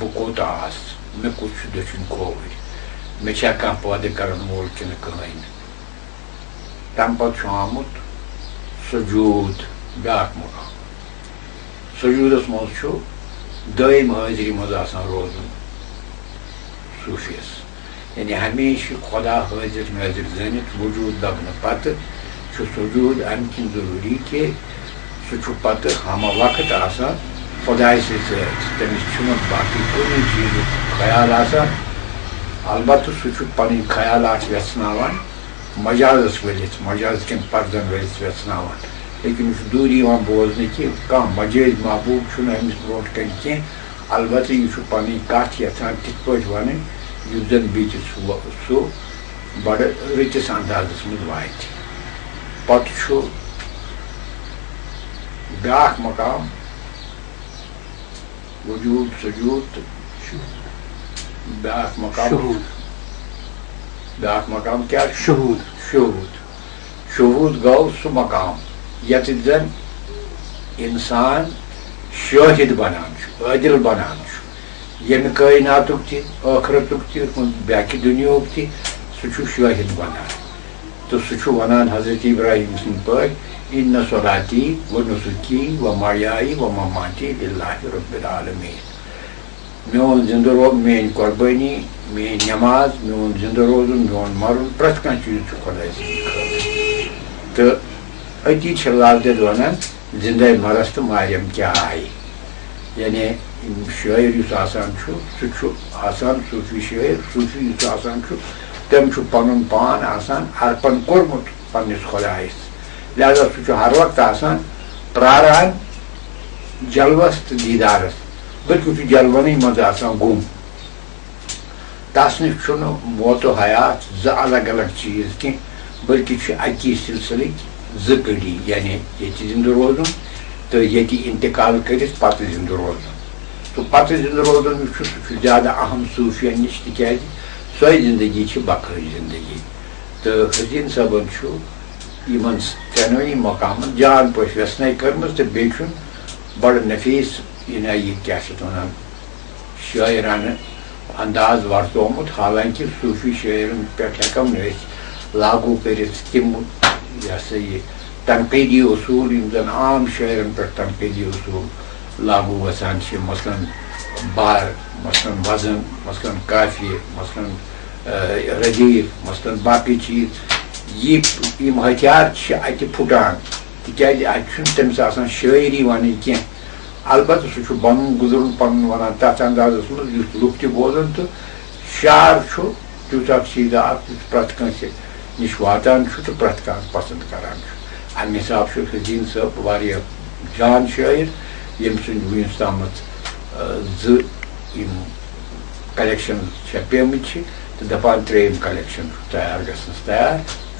बह कोत आस मे कुछ दक्षिण खोवर मे कह पैदा कर वोल कि कहें तम पे आमुत सजूद ब्याक मुकाम सजूदस मज दम हाजिरी मज रोजन सूफियस यानी हमेशा खुदा हाजिर नाजिर जानित वजूद लबन पत सजूद अम कि जरूरी कि सह पत हम वक्त आसान खुदाय तमिस बाकी कुछ चीज ख्याल अलबत् सह पन ख्यालात वेचनावान मजाजस वलित मजाज कन पर्दन वलित वेचनावान लेकिन दूरी बोजन कि कह मजाज महबूब अमिस ब्रो कन कह अलबत् यह पन कथ यहां तिथ पे वन युस जन बीच सह बड़ रटिस अंदाजस मज वात पत् ब्याक मकाम वजूद सजूद ब्याक मकाम क्या शहूद शहूद शहूद गो सह मकाम यत जन इंसान शाहिद बनान आदिल बनान यम कायनातुक आखरतुक बाकी दुनियाक सह शाहिद बनान तो सह वनान हजरत इब्राहिम सद पे इन्न सलाती व नुसुकी व मयाई व ममाती लिल्लाहि रब्बिल आलमीन मेन जिंद रो मेन कुर्बानी मेन नमाज मेन जिंद रोजन मेन मरुन प्रत कह चीज खुदा तो अति लालदेद वन जिंद मरस तो मारियम क्या आई यानी शायर सह सूफी शायर सूफी तम पन पान अर्पण कोर्मुत पन्निस खुदायस लिहाजा सह हर वक्त प्रारान जलवस तो दीदारस बल्कि जलवन मज गुम तस नश मोतो हयात ज अलग अलग चीज कह बल्कि अकी सिलसिल ज कड़ी यानी ये जिंद रोजन तो ये इंतकाल कर पत जिंद रोजन तो पत जिंद रोजन सह ज्यादा अहम सूफियन नश तिक सो जिंदगी बकरी जिंदगी तो हजीन साहबन इन त्रेनोई मकाम जान पे व्यसन कर्म तो बे बड़ नफीस यह क्या वन शायरान अंदाज वर्तोमुत हालांकि सूफी शायरन पे हेको लागू कर तम यह तनकीदी उसूल इन जन आम शायरन पे तनकीदी उसूल लागू गसान छे मसलन बार मसलन वजन मसलन काफिये मसलन रजीफ मसलन बाकी चीज यम हथियार अत फुटान तिकाज तमिस आसान शायरी वन कह अलबत्त सह बन गुजर पन वन तथ अंदाजस मज लुक त बोजन तो शार तूत सीधा प्रत कंस निश वातान तो प्रत कह पसंद करान अमे हिसाब हजीन साहब वारिया जान शायर यम सुन वुनस तामत कलेक्शन पेमत तो दपान त्रेम कलेक्शन तैयार गसनस तैयार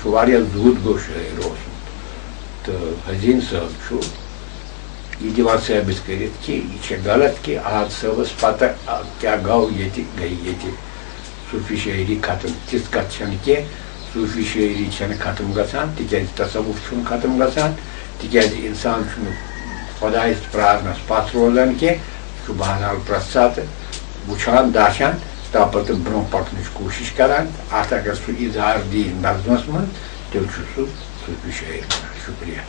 वारिया जूद गो शायर तो हजीन साहब यह दिवान साबित कर यह गलत कि आज सबस पता क्या गौ ये गई ये सूफी शायरी खत्म तिथ कत कह सूफी शायरी खत्म गसान तिकाज तसव्वुफ खत्म गसान तिकाज इंसान खुदायस प्रारनस पथ रोजान कह बहरहाल प्रत सात वुचान दाचान तपत ब्रो पकन कोशिश करान अत अगर सह इजहार दी नज़मस मन तेल सह सूफी शायर शुक्रिया।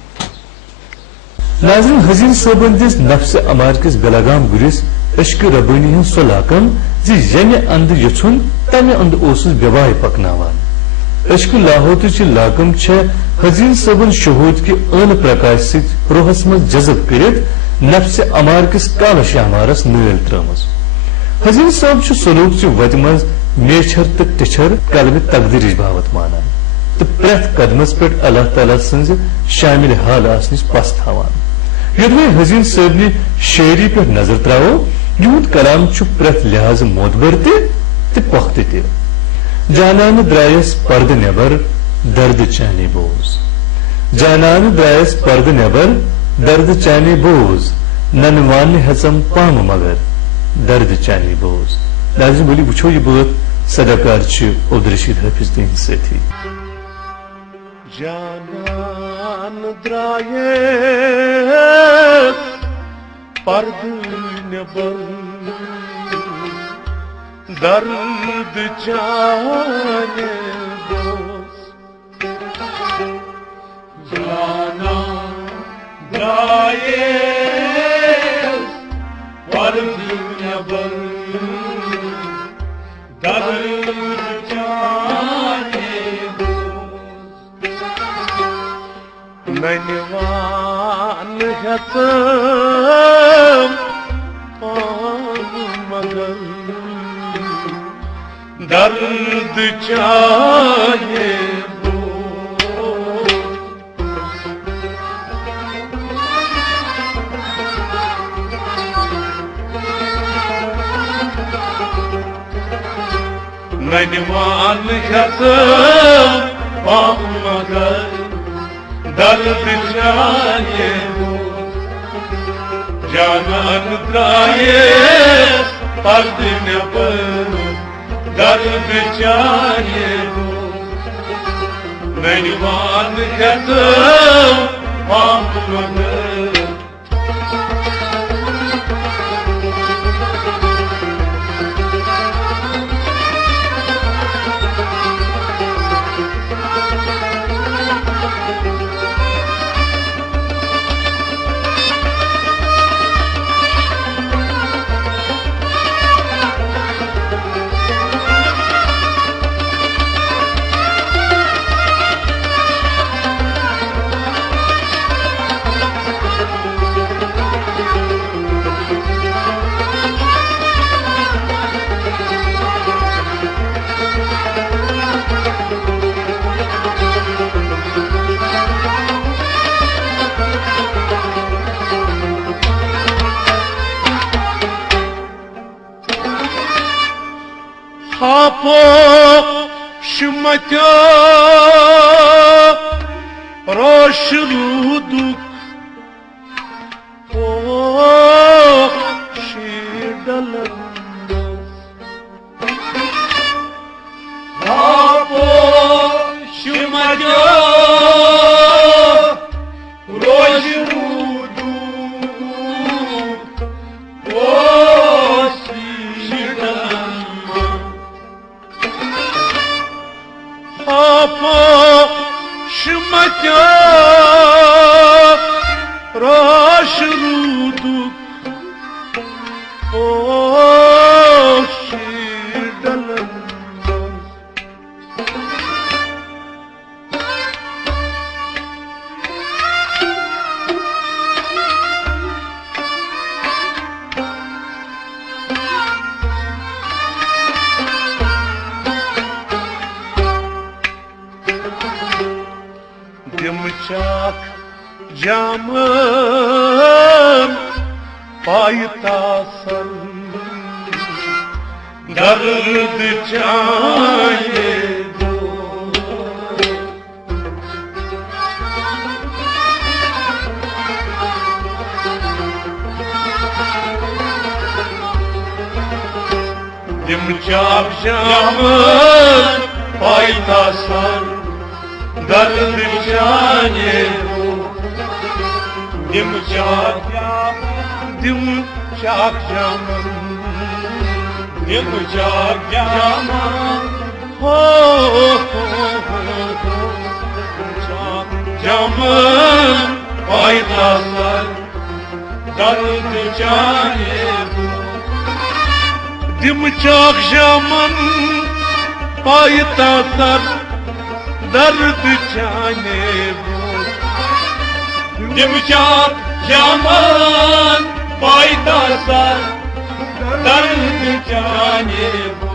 नाज़रीन हजीन सोबन दिस नफ्स अमार किस बेलगाम गुरिस इश्क रब्बानी हन सो लाकम जी यमे अंद यछुन तमे अंद ओसुस बेवाय पकनावान इश्क लाहोत च लाकम छ हजीन सोबन शहूद के अन प्रकाश सित रोहस मज जज़ब करित नफ्स अमार किस काल शामारस नल त्रमस हजीन साहब च सलूक च वत मज मेछर तो टिछर कलम तकदीर बावत मानान तो प्रेथ कदमस पे अल्लाह ताला सन्ज शामिल हाल आसनिस पस थावान यदि हजीन साहब ने शायरी पे नजर त्रावो यूद कलाम च प्रेथ लिहाज मोतबर ते पख्त ते जानान द्रायस पर्द नेबर दर्द चाने बोझ जानान द्रायस पर्द नेबर दर्द चाने बोझ ननवान हसम पाम मगर दर्द चाने बोझ नाज़रीन बोली वुछो ये बहुत सदाकार अब्दुलरशीद हाफिज़दीन साथी जानान द्रायस पर्द नेबर दर्द चाने बोझ जानान द्रायस पर्द नेबर दर्द चाने ननवान हसम मगर दर्द चाहे ननवान हसम मगर दर्द चाहे जानान द्रायस पर्द नेबर दर्द चाहे ननवान हसम मगर Hapo shumatya roşluduk o şidalanmaz Hapo shumatya roşluduk o Apo shumatya डलन Dimchak jaman paytasan dard chaye do Dimchak jaman paytasan dard chaye do Dimchak jaman Dimchak jaman jaman paytasan dard chaye do Dimchak jaman paytasan dard chaye do Dimchak jaman paytasan dard chaye do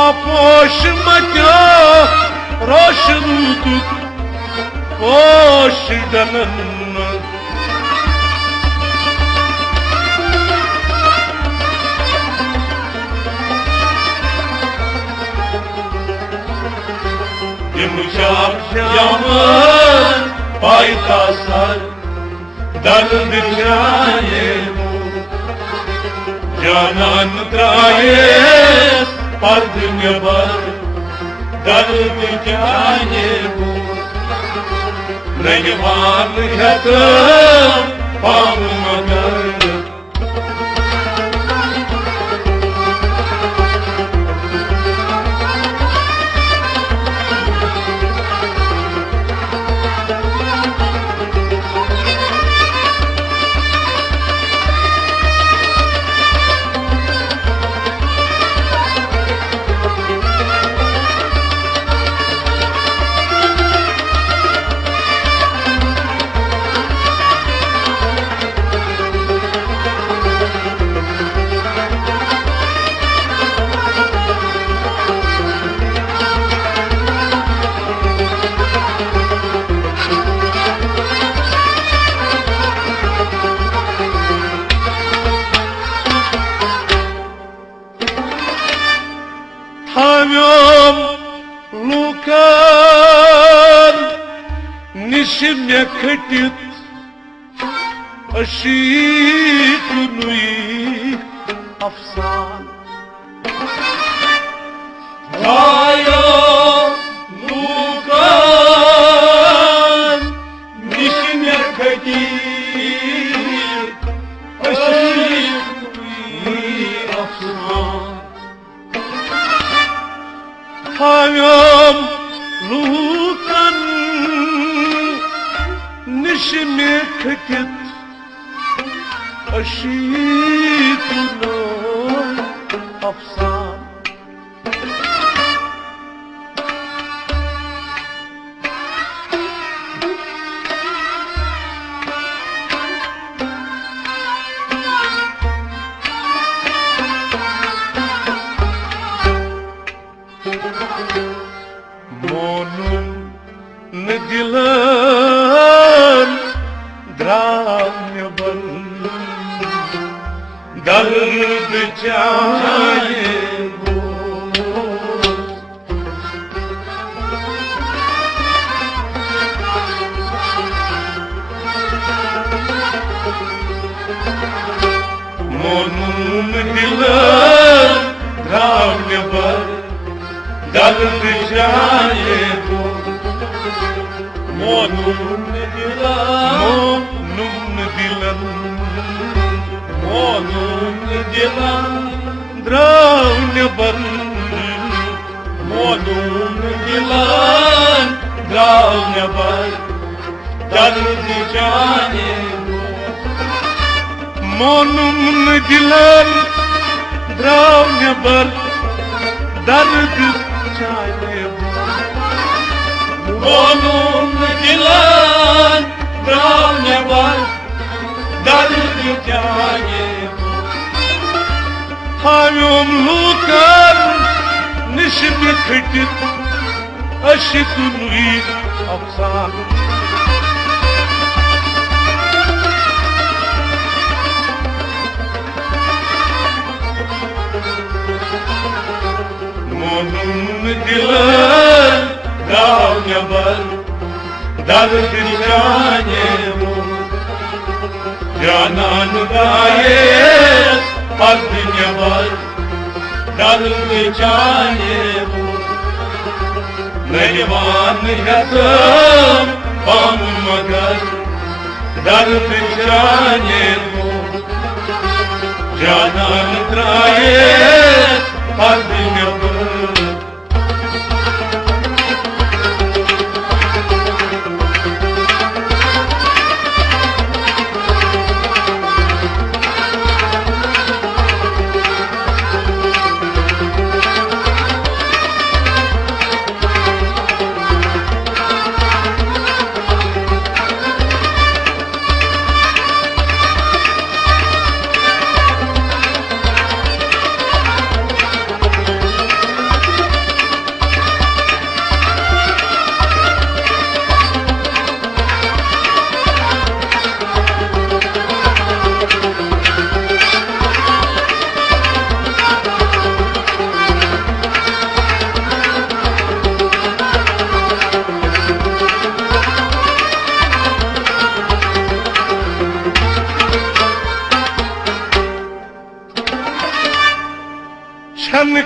Aposh matya roshan tut posh dalan Dimchak jaman paytasan dard chaye do Canan trayes pard nebar dard chaye do Nayman khatam pam magar Hamyam lukan nishimya khatit ashikunui afsan Hamyam lukan nishimya khatit ashikunui afsan Hamyam lukan nishime khatit ashituno afsan Monum nedilan dramyaban dard chaye do Monum nedilan dramyaban dard chaye do Monum dilan dravnyaban Monum dilan dravnyaban dard chaye do Monum dilan draw nebar dard chane Monum dilan draw nebar dard chane Hayom lukar nishmi khitit ashituni afsan Monum dilan draw nebar dard chane Canan gayet ard nebar dard chane Mehvan yasam bam magar dard chane Canan gayet ard nebar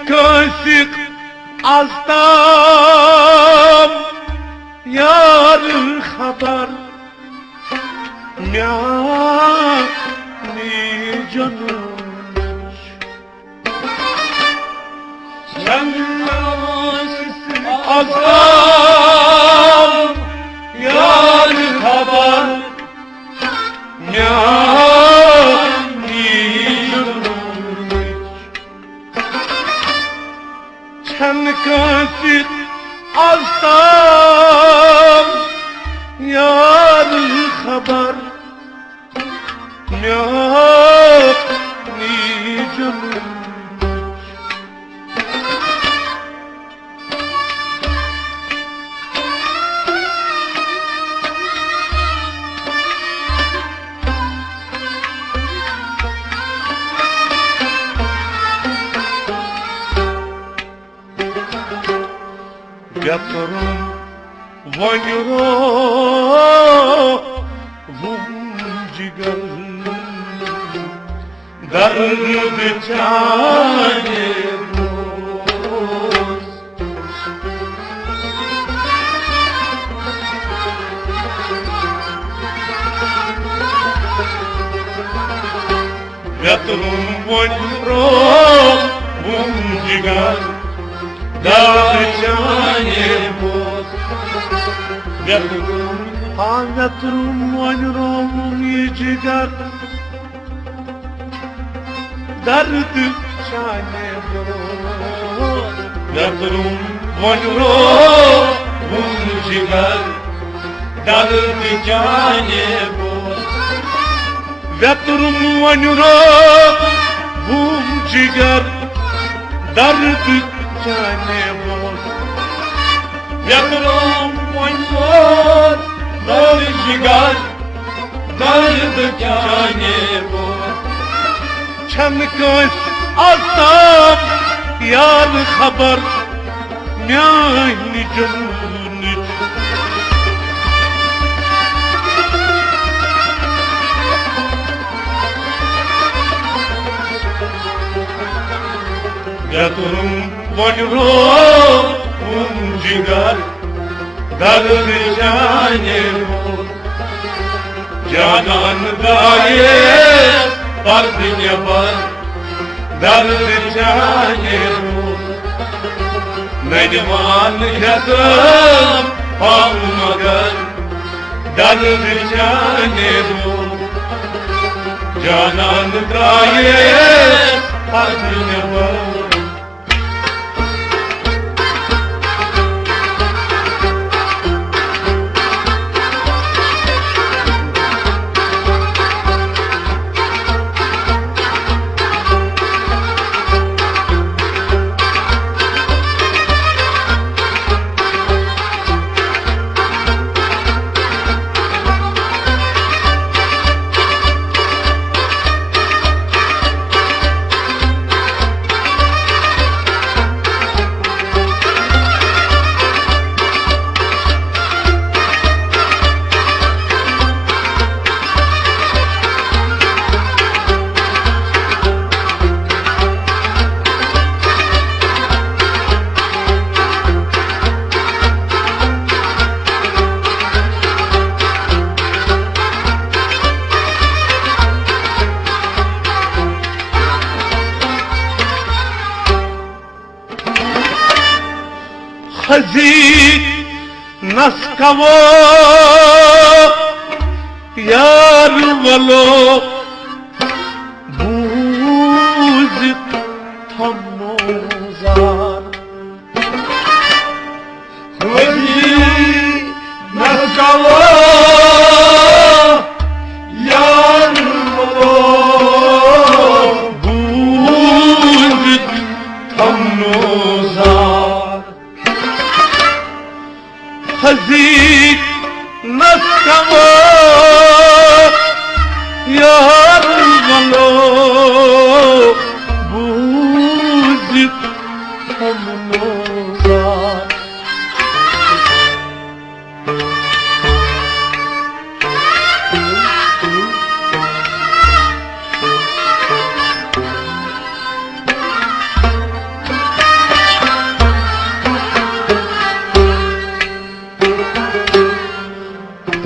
Kansik aztam yar khabar myani janush Kansik aztam yar khabar myani Kansik aztam yar khabar myani janush Yatırım vanyuro vumcigal dard chane roz Yatırım vanyuro vumcigal dard chane roz Yatırım vanyuro vumcigal dard chane roz Yatırım vanyuro vumcigal dard chane roz Yatırım vanyuro vumcigal dard chane roz Yatırım vanyuro vumcigal dard chane roz Çankas azam yar khabar myani janush Yatırım vanyuro vumcigal dard chane roz Canan gayet ard nebar dard chane roz Mehvan yasam bam magar dard chane roz जानान द्राये पर्द नेबर खजी नस्कवो यार वलो बूझ थमोजार खजी नस्कवो यार वलो बूझ थमोजार खजीक नस्कवो यार वलो बूझ थमोजार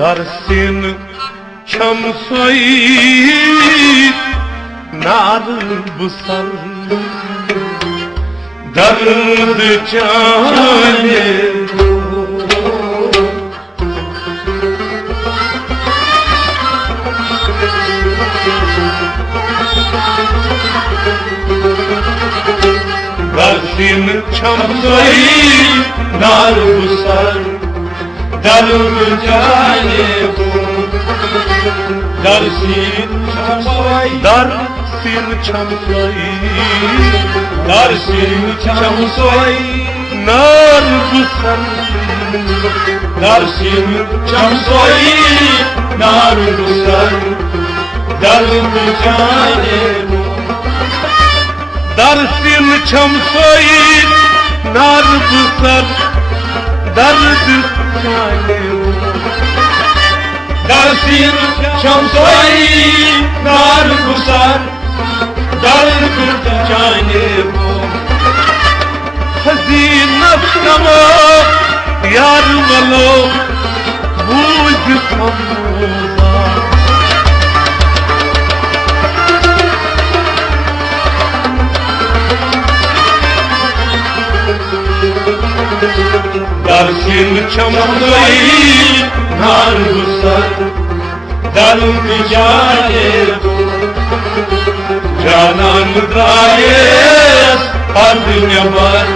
दरसिन शमसोई नार बुसल दर्द चाले दरसिन शमसोई नार बुसल दर्द जाने हो दरसिन छमसोई दरसिन छमसोई दरसिन छमसोई नार बुसल दरसिन छमसोई नार बुसल दर्द जाने हो दरसिन छमसोई नार बुसल दर्द जाने दरसिन शमसोई नार बुसल दर्द जाने खजीन नस्कवो यार वलो बूझ थमोजार दरसिन शमसोई नार बुसल दर्द जाने जानान द्राये पर्द नेबर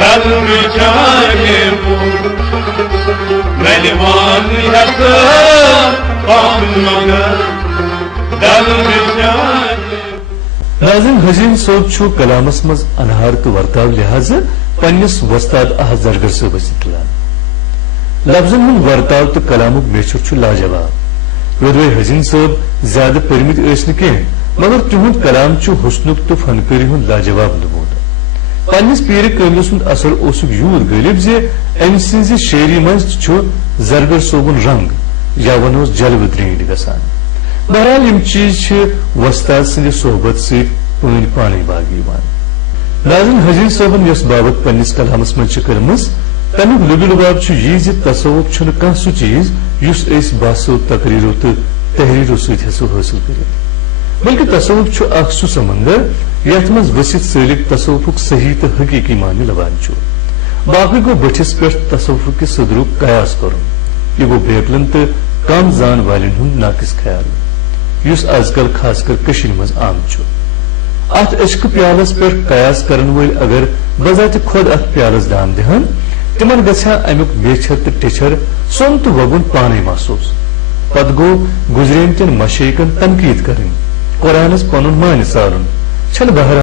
दर्द जाने मेहमान हस पान मगर दर्द जाने नाज़िम हजीन सोब छु कलामस मज अनहार तो वर्ताव लिहाज पन्निस वस्ताद अहद जरगर से इतलान लफ्जन हुन वर्ताव तो कलामुक मेचुर छु लाजवाब रोदवे हजीन सोब ज्यादा परिमित ऐसने के मगर तुहुंद कलाम छु हुस्नुक तो फनकरी हुन लाजवाब नमूना पन्निस पीर कमिस हुन असर ओसुक यूर गलिब जे अमि सिंज शेरी मज छु जरगर सोबुन रंग या वनोस जलव द्रीड गसान बहरहाल यम चीज वस्ताद सिंद सोहबत से पन पानी बागी नाज़िम हजीर सोबन यस बाबत पन्निस कलामस मज कर्मस तमिक लुब लुबाब यह तसव्वुफ छुन कह सु चीज युस एस बासो तकरीरो तो तहरीरो सत हेसो हासिल कर बल्कि तसव्वुफ अख सु समंदर यथ मज वसित सलिक तसव्वुफुक सही तो हकीकी माने लबान बाकी गो बठिस पे तसव्वुफ के सदरुक कयास कर यह गो बेकलन तो कम जान वालन हुंद नाकिस ख्याल युस आजकल खासकर कशीर मज आम छु। अत इश्क प्यालस पे कयास करन वल अगर बजाते खुद अत प्यालस दान दहन तिमन गछा अमुक बेछर तो टिछर सोम तो वगुन पाने महसूस पद गो गुजरेमतन मशेकन तनकीद करें कुरानस पनुन मान सारुन छन बहर